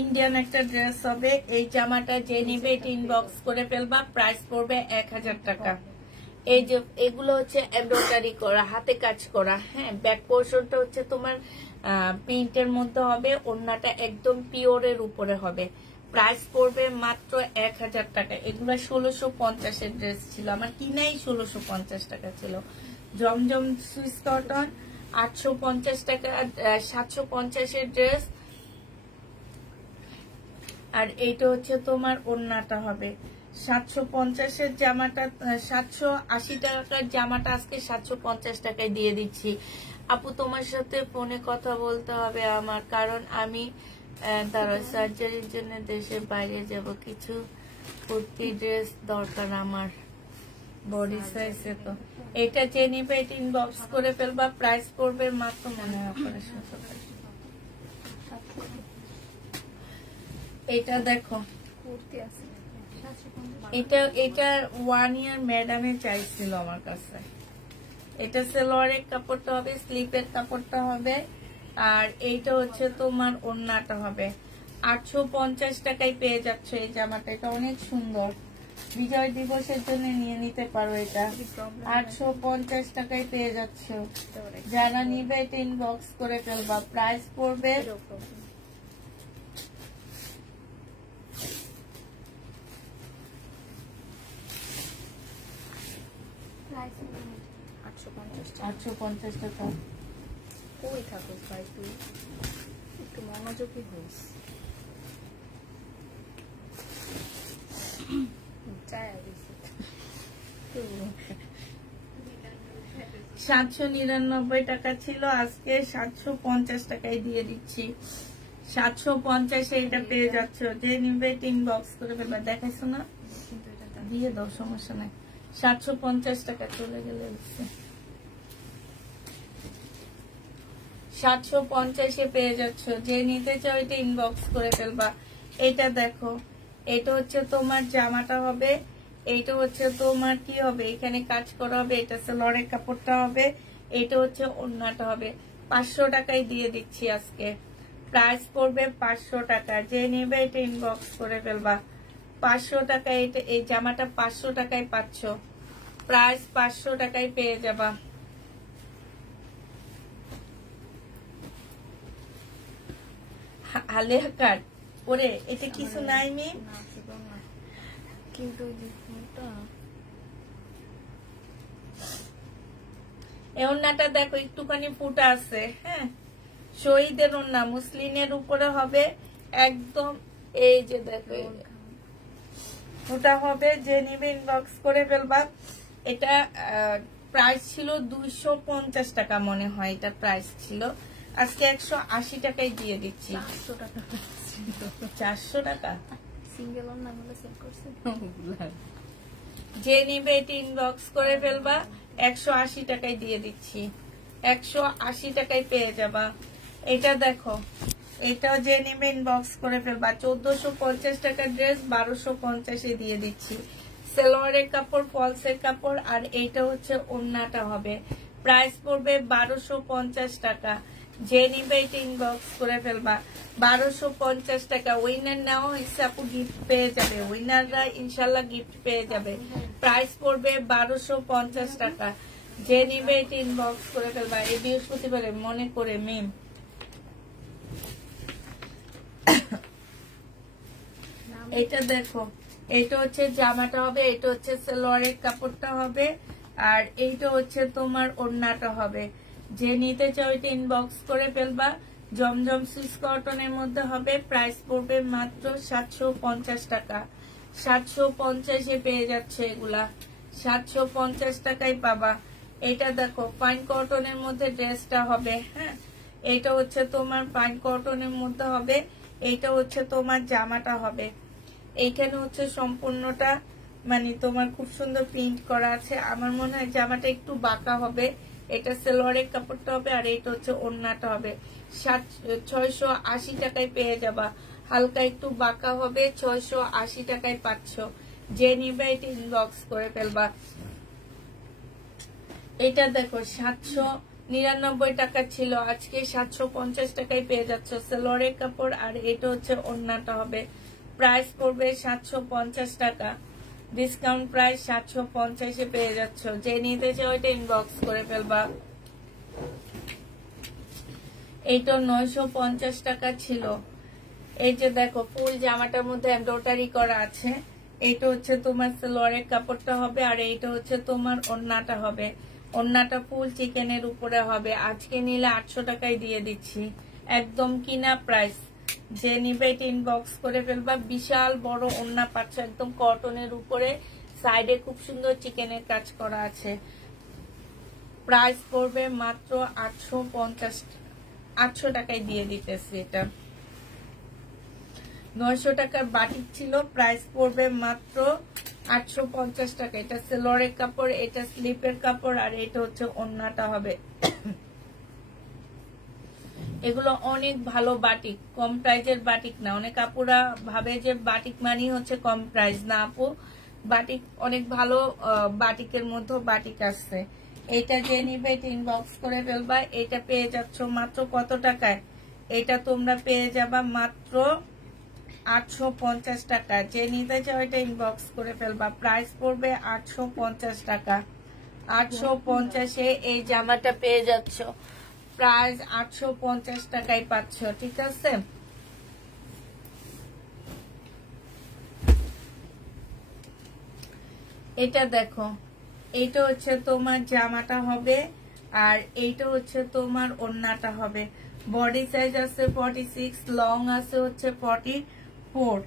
ইন্ডিয়ান একটা ড্রেস হবে। এই জামাটা যে নিবে এটা ইনবক্স করে ফেলবা। প্রাইস পড়বে 1000 টাকা। এই যে এগুলো হচ্ছে এমব্রয়ডারি করা, হাতে কাজ করা। হ্যাঁ, ব্যাক পোর্শনটা হচ্ছে তোমার প্রিন্টের মধ্যে হবে। ওড়নাটা একদম পিওরের উপরে হবে। প্রাইস পড়বে মাত্র 1000 টাকা। এগুলো 1650-এর ড্রেস ছিল, আমার কিনাই 1650 টাকা ছিল। জমজম সুইস কটন 850 টাকা, 750-এর ড্রেস। আর এইটা হচ্ছে তোমার ওড়নাটা হবে 750-এর জামাটা, 780 টাকার জামাটা আজকে 750 টাকায় দিয়ে দিচ্ছি। আপু তোমার সাথে ফোনে কথা বলতে হবে আমার, কারণ আমি সার্জারির জন্য দেশের বাইরে যাব। কিছু কুর্তি ড্রেস দরকার আমার বডি সাইজে। তো এটা যে নিবে এটা ইনবক্স করে ফেলবা। প্রাইস পড়বে মাত্র মনে হয় অপারেশন। এটা দেখো, কুর্তি আছে এটা 1 ইয়ার ম্যাডামে চাইছিল আমার কাছে। এটা সেলোয়ারের কাপড়টা হবে, স্লিপের কাপড়টা হবে। আর এইটা হচ্ছে তোমার ওড়নাটা হবে। 850 টাকায় পেয়ে যাচ্ছ এই জামাটা। এটা অনেক সুন্দর, বিজয় দিবসের জন্য নিয়ে নিতে পারো। এটা 850 টাকায় পেয়ে যাচ্ছ। যারা নিবে এটা ইনবক্স করে ফেলবা। প্রাইস পড়বে প্রাইস 850 টাকা। কই থাকো ভাই, তুই একটু মনোযোগী হইস। চাই 799 টাকা ছিল, আজকে 750 টাকায় দিয়ে দিচ্ছি। 750-এ এটা পেয়ে যাচ্ছ। যে নিবে ইনবক্স করে ফেলবা। দেখাইছো না, কিন্তু এটা দিয়ে দাও, সমস্যা নাই। 750 টাকা চলে গেলে 750-এ পেয়ে যাচ্ছ। যে নিতে চাও এটা ইনবক্স করে ফেলবা। এটা দেখো, এটা হচ্ছে তোমার জামাটা হবে। এইটা হচ্ছে তোমার কি হবে, এখানে কাজ করা হবে। এটা সেলোয়ারের কাপড়টা হবে। এটা হচ্ছে ওড়নাটা হবে। 500 টাকায় দিয়ে দিচ্ছি আজকে। প্রাইস পড়বে 500 টাকা। যে নেবে এটা ইনবক্স করে ফেলবা। 500 টাকায় এটা, এই জামাটা 500 টাকায় পাচ্ছ। প্রাইস 500 টাকায় পেয়ে যাবা। আলিয়া কাট ওরে এটা কিছু নাই মিম, না ছিল না, কিন্তু ওই যে ফোনটা এই ওড়নাটা দেখো একটুখানি ফুটা আছে। হ্যাঁ, শহীদের ওড়না, মুসলিনের উপরে হবে একদম। এই যে দেখো ফুটা হবে, যে নিবে ইনবক্স করে ফেলবা। এটা প্রাইস ছিল 250 টাকা মনে হয়, এটা প্রাইস ছিল। আজকে 180 টাকায় দিয়ে দিচ্ছি। 400 টাকা 400 টাকা সিঙ্গেল অন্য গুলো সেল করছে। যে নিবে এটা ইনবক্স করে ফেলবা, 180 টাকায় দিয়ে দিচ্ছি। 180 টাকায় পেয়ে যাবা। এটা দেখো, এটাও যে নিবে ইনবক্স করে ফেলবা। 1450 টাকার ড্রেস 1250 দিয়ে দিচ্ছি। সালোয়ারের কাপড়, ফলসের কাপড়, আর এইটা হচ্ছে ওড়নাটা হবে। প্রাইস পড়বে 1250 টাকা। যে নিবে এটা ইনবক্স করে ফেলবা। 1250 টাকা। উইনার নেওয়া হয়েছে আপু, গিফট পেয়ে যাবে। উইনাররা ইনশাল্লাহ গিফট পেয়ে যাবে। প্রাইস পড়বে 1250 টাকা। যে নিবে এটা ইনবক্স করে ফেলবা। এই বৃহস্পতিবারে মনে করে মিম। এটা দেখো, এটা হচ্ছে জামাটা হবে, এটা হচ্ছে সালোয়ারের কাপড়টা হবে, আর এইটা হচ্ছে তোমার ওড়নাটা হবে। যে নিতে চাও এটা ইনবক্স করে ফেলবা। জমজম সুইস কটনের মধ্যে হবে। প্রাইস পড়বে মাত্র 750 টাকা। 750 পেয়ে যাচ্ছে এগুলা, 750 টাকায় পাবা। এটা দেখো ফাইন কটনের মধ্যে ড্রেসটা হবে। হ্যাঁ, এটা হচ্ছে তোমার ফাইন কটনের মধ্যে হবে। এইটা হচ্ছে তোমার জামাটা হবে। এইখানে হচ্ছে সম্পূর্ণটা মানে তোমার খুব সুন্দর প্রিন্ট করা আছে। আমার মনে হয় জামাটা একটু বাঁকা হবে। এটা সালোয়ারের কাপড়টা হবে, আর এটা হচ্ছে ওড়নাটা হবে। 680 টাকায় পেয়ে যাবা। হালকা একটু বাঁকা হবে, 680 টাকায় পাচ্ছ। যে নিবে এটা ইনবক্স করে ফেলবা। এটা দেখো 799 টাকা ছিল, আজকে 750 টাকায় পেয়ে যাচ্ছ। সালোয়ারের কাপড়, আর এটা হচ্ছে ওড়নাটা হবে। প্রাইস পড়বে 750 টাকা। ডিসকাউন্ট প্রাইস 750 পেয়ে যাচ্ছ। যে নিতে চাও এটা ইনবক্স করে ফেলবা। এইটা 950 টাকা ছিল। এই যে দেখো ফুল জামাটার মধ্যে এমব্রয়ডারি করা আছে। এইটা হচ্ছে তোমার সালোয়ারের কাপড়টা হবে, আর এইটা হচ্ছে তোমার ওড়নাটা হবে। ওড়নাটা ফুল চিকেনের উপরে হবে। আজকে নিলে 800 টাকায় দিয়ে দিচ্ছি, একদম কিনা প্রাইস। যে নিবে এটা ইনবক্স করে ফেলবা। বিশাল বড় ওড়না পাচ্ছ, একদম কটনের উপরে, সাইডে খুব সুন্দর চিকেনের কাজ করা আছে। প্রাইস পড়বে মাত্র 800 টাকায় দিয়ে দিতেছি। এটা 900 টাকার বাটিক ছিল, প্রাইস পড়বে মাত্র 850 টাকা। এটা সালোয়ারের কাপড়, এটা স্লিপের কাপড়, আর এটা হচ্ছে ওড়নাটা হবে। এগুলো অনেক ভালো বাটিক, কম প্রাইজের বাটিক না। অনেক আপুরা ভাবে যে বাটিক মানি হচ্ছে কম প্রাইস, না আপু, বাটিক অনেক ভালো। বাটিকের মধ্যে বাটিক আসছে। এটা যে নিবে এটা ইনবক্স করে ফেলবা। এটা পেয়ে যাচ্ছ মাত্র কত টাকায়? এটা তোমরা পেয়ে যাবা মাত্র 850 টাকা। যে নিতে চাও এটা ইনবক্স করে ফেলবা। প্রাইস পড়বে 850 টাকা। 850 এই জামাটা পেয়ে যাচ্ছ। প্রাইস 850 টাকায় পাচ্ছ, ঠিক আছে। এটা দেখো, এইটা হচ্ছে তোমার জামাটা হবে, আর এইটা হচ্ছে তোমার ওড়নাটা হবে। বডি সাইজ আছে 46, লং আছে হচ্ছে 44।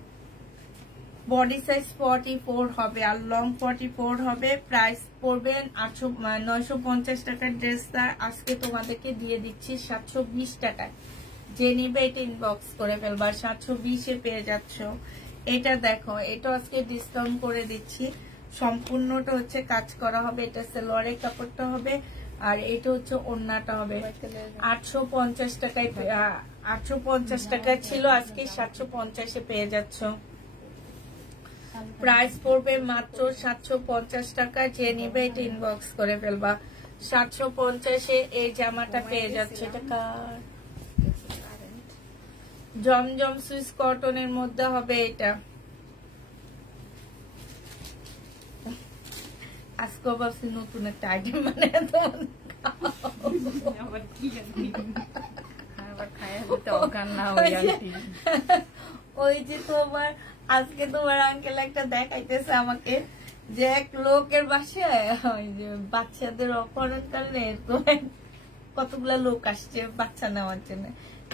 বডি সাইজ 44 হবে, আর লং 44 হবে। প্রাইস পড়বে 950 টাকার ড্রেসটা আজকে তোমাদেরকে দিয়ে দিচ্ছি 720 টাকায়। যে নিবে এটা ইনবক্স করে ফেলবা। 720 পেয়ে যাচ্ছ। এটা দেখো, এটা আজকে ডিসকাউন্ট করে দিচ্ছি। সম্পূর্ণটা হচ্ছে কাজ করা হবে। এটা সালোয়ারের কাপড়টা হবে, আর এটা হচ্ছে ওড়নাটা হবে। 850 টাকায় 850 টাকা ছিল, আজকে 750 পেয়ে যাচ্ছ। প্রাইস পড়বে মাত্র 750 টাকা। যে নিবে এটা ইনবক্স করে ফেলবা। 750 এই জামাটা পেয়ে যাচ্ছে। এটা কার? জমজম সুইস কটনের মধ্যে হবে। এটা আজকে ভাবছি নতুন একটা আইটেম মানে ওই যে তোমার আজকে তোমার আঙ্কেল একটা দেখাইতেছে আমাকে যে এক লোকের বাসায় ওই যে বাচ্চাদের অপহরণকারী এরকম কতগুলা লোক আসছে বাচ্চা নেওয়ার জন্য।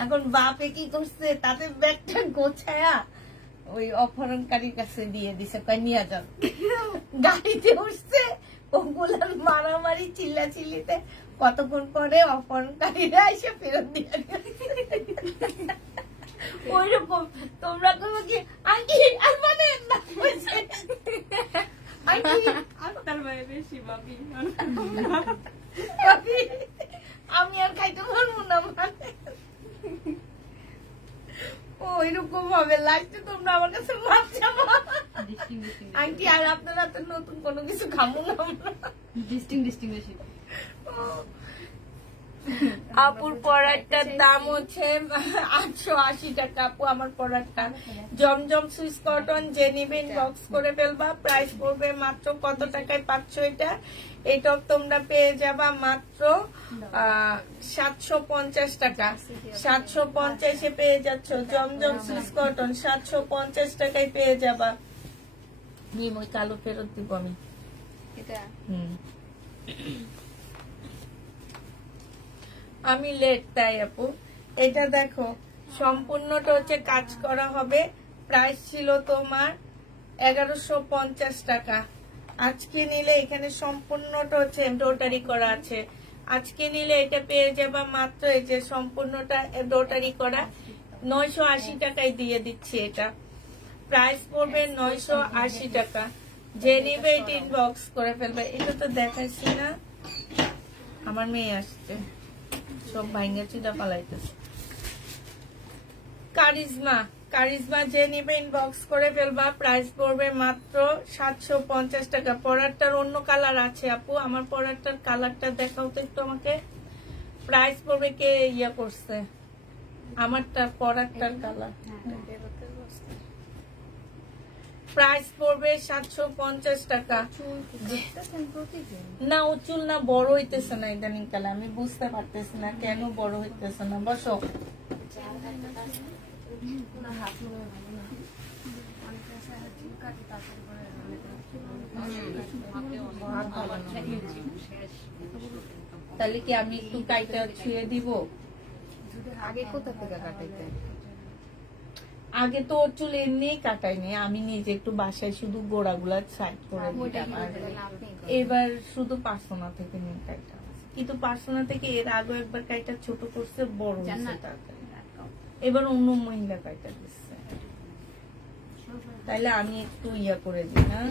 এখন বাপে কি করছে, তাদের ব্যাগটা গোছায়া ওই অপহরণকারীর কাছে দিয়ে দিছে, কয় নিয়ে যান। গাড়িতে উঠছে, ওগুলার মারামারি চিল্লাচিল্লিতে কতক্ষণ পরে অপহরণকারীরা এসে ফেরত দিয়ে ওইরকম। তোমরা তোমার কি আঙ্কি আর মানে না আপনার ভাই বেশি ভাবি আমি আর খাইতে পারবো না মানে ওইরকম হবে। লাস্টে তোমরা আমার কাছে মাপ চাবো আন্টি, আর আপনারা তো নতুন কোনো কিছু খাবো না আমরা। আপুর পরাটার দাম হচ্ছে 880 টাকা। আপু আমার পরাটা জমজম সুইস কটন যে নিবেন বক্স করে ফেলবা, প্রাইস পড়বে মাত্র কত টাকায় পাচ্ছ এটা? এটাও তোমরা পেয়ে যাবা মাত্র 750 টাকা। 750-এ পেয়ে যাচ্ছ জমজম সুইস কটন, 750 টাকায় পেয়ে যাবা। ওই কালো ফেরত দিব আমি। আমি লেট তাই আপু। এটা দেখো সম্পূর্ণটা হচ্ছে কাজ করা হবে। প্রাইস ছিল তোমার 1150 টাকা। আজকে নিলে এখানে সম্পূর্ণটা হচ্ছে এমব্রয়ডারি করা আছে। আজকে নিলে এটা পেয়ে যাবা মাত্র এই যে সম্পূর্ণটা এমব্রয়ডারি করা 980 টাকায় দিয়ে দিচ্ছি। এটা প্রাইস পড়বে 980 টাকা। যে নিবে এটা ইনবক্স করে ফেলবে। এটা তো দেখাচ্ছি না, আমার মেয়ে আসছে সব ভাইঙ্গা চিদা পালাইতেছে। কারিজমা যে নিবে ইনবক্স করে ফেলবা, প্রাইস পড়বে মাত্র 750 টাকা। পরারটার অন্য কালার আছে আপু, আমার পরারটার কালারটা দেখাও তো একটু আমাকে। প্রাইস পড়বে কে ইয়া করছে, আমারটা পরারটার কালার। প্রাইস পড়বে 750 টাকা। না ও চুল না বড় হইতেছে না ইদানিং কালে, আমি বুঝতে পারতেছি না কেন বড় হইতেছে না। বসো। তাহলে কি আমি একটু কাইটা ছুঁয়ে দিব? আগে কোথা থেকে কাটাইতে? আগে তো ওর চুল এমনি কাটাইনি, আমি নিজে একটু বাসায় শুধু গোড়াগুলা সাইড করে দিতাম। এবার শুধু পার্সোনা থেকে নিয়ে কাইটা, কিন্তু পার্সোনা থেকে এর আগে একবার কাইটা ছোট করছে, বড় হয়েছে তাড়াতাড়ি। এবার অন্য মহিলা কাইটা দিচ্ছে, তাইলে আমি একটু ইয়া করে দিই। হ্যাঁ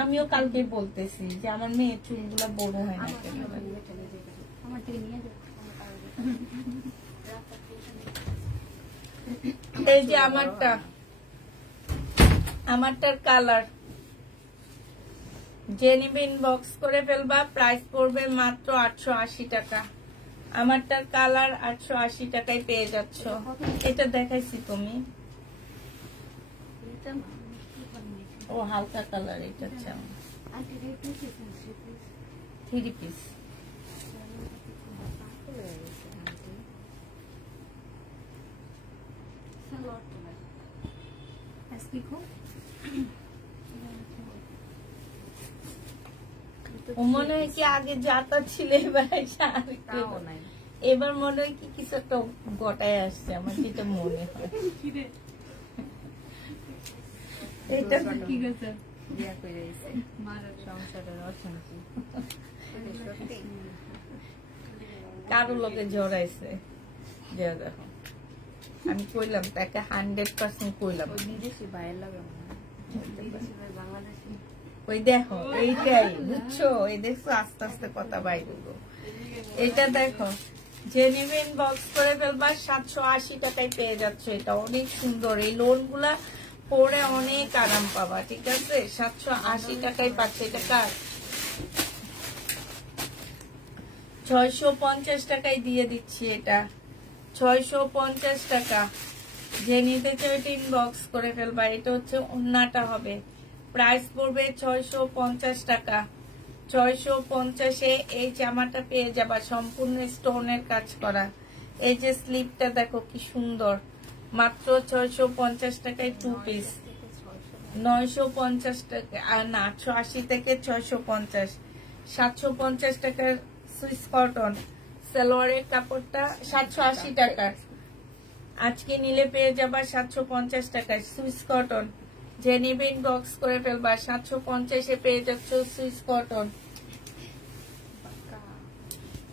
আমিও কালকে বলতেছি যে আমার মেয়ের চুলগুলা বড় হয় না কেন। এই যে আমারটার কালার যে নিবে ইনবক্স করে ফেলবা, প্রাইস পড়বে মাত্র 880 টাকা। আমারটার কালার 880 টাকায় পেয়ে যাচ্ছ। এটা দেখাইছি তুমি, ও হালকা কালার। এটা হচ্ছে 3 পিস। মনে হয় কি আগে যাতা ছিল, এবার মনে হয় কি কিছু একটা গোটায় আসছে, আমার যেটা মনে হয়। এটা কি গেছে কারো লোকে জড়াইছে। দেখো আমি কইলাম তাকে 100% কইলাম বিদেশি ভাইয়ের লাগে ওই দেখো এইটাই বুঝছো, এই দেখছো আস্তে আস্তে কথা বাইরে। এটা দেখো যে নিবে ইনবক্স করে ফেলবা, 780 টাকায় পেয়ে যাচ্ছে। এটা অনেক সুন্দর, এই লোন গুলা পরে অনেক আরাম পাবা। ঠিক আছে 780 টাকায় পাচ্ছে। এটা কার 650 টাকায় দিয়ে দিচ্ছি। এটা 650 টাকা। যে নিতে চাই এটা ইনবক্স করে ফেলবা। এটা হচ্ছে ওন্নাটা হবে, প্রাইস পড়বে 650 টাকা। 650-এ এই জামাটা পেয়ে যাবা, সম্পূর্ণ স্টোনের কাজ করা। এই যে স্লিপটা দেখো কি সুন্দর, মাত্র 650 টাকায় 2 পিস। 950 টাকা, আর না 880 থেকে 650, 750 টাকার সুইস কটন। সালোয়ারের কাপড়টা 780 টাকার, আজকে নিলে পেয়ে যাবা 750 টাকায় সুইস কটন। যে নিবে ইনবক্স করে ফেলবা, 750-এ পেয়ে যাচ্ছ সুইস কটন।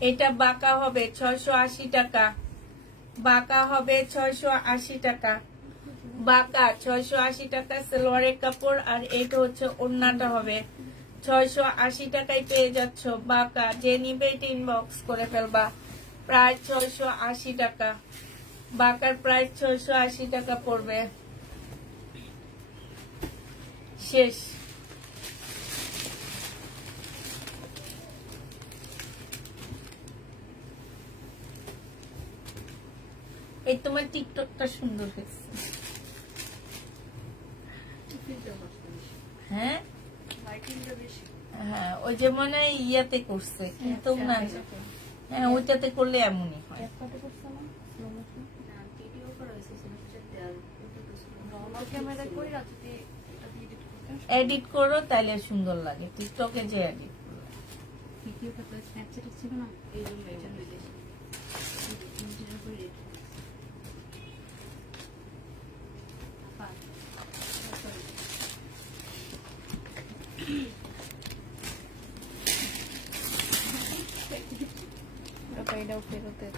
এটা বাঁকা হবে 680 টাকা, বাঁকা হবে 680 টাকা, বাঁকা 680 টাকা সালোয়ারের কাপড়। আর এটা হচ্ছে ওড়নাটা হবে 680 টাকায় পেয়ে যাচ্ছ বাঁকা। যে নিবে এটা ইনবক্স করে ফেলবা। প্রায় 680 টাকা, বাঁকার প্রাইস 680 টাকা পড়বে। শেষ। এই তোমার টিকটকটা সুন্দর হয়েছে। হ্যাঁ হ্যাঁ, ওই যে মনে হয় ইয়াতে করছে, কিন্তু না, হ্যাঁ ওইটাতে করলে এমনই হয়। এডিট করো তাইলে সুন্দর লাগে, টিকটকে যে এডিট করো। এটাও ফেরতের।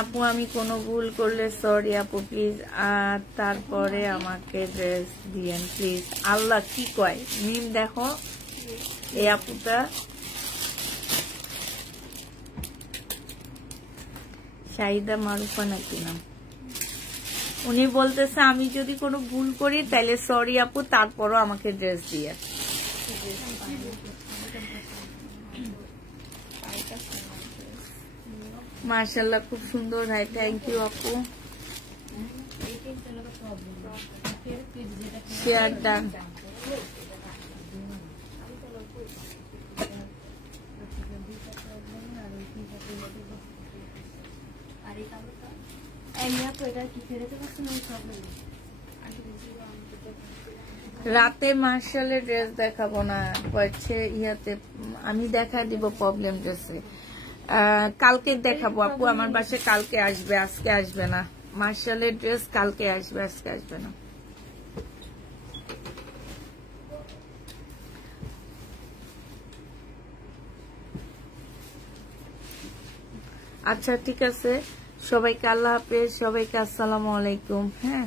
আপু আমি কোনো ভুল করলে সরি আপু প্লিজ, আর তারপরে আমাকে ড্রেস দিয়েন প্লিজ। আল্লাহ কি কয় মিম দেখো, এই আপুটা শাহিদা মারুফা নাকি নাম, উনি বলতেছে আমি যদি কোনো ভুল করি তাহলে সরি আপু, তারপরও আমাকে ড্রেস দিয়ে। মাশাআল্লাহ খুব সুন্দর হয়, থ্যাংক ইউ আপু। Share done. রাতে মার্শালের ড্রেস দেখাবো না, হচ্ছে ইয়াতে আমি দেখা দিব প্রবলেম ড্রেসে। কালকে দেখাবো আপু, আমার বাসায় কালকে আসবে, আজকে আসবে না। মার্শালের ড্রেস কালকে আসবে, আজকে আসবে না। আচ্ছা ঠিক আছে, সবাইকে আল্লাহ হাফেজ, সবাইকে আসসালামু আলাইকুম। হ্যাঁ।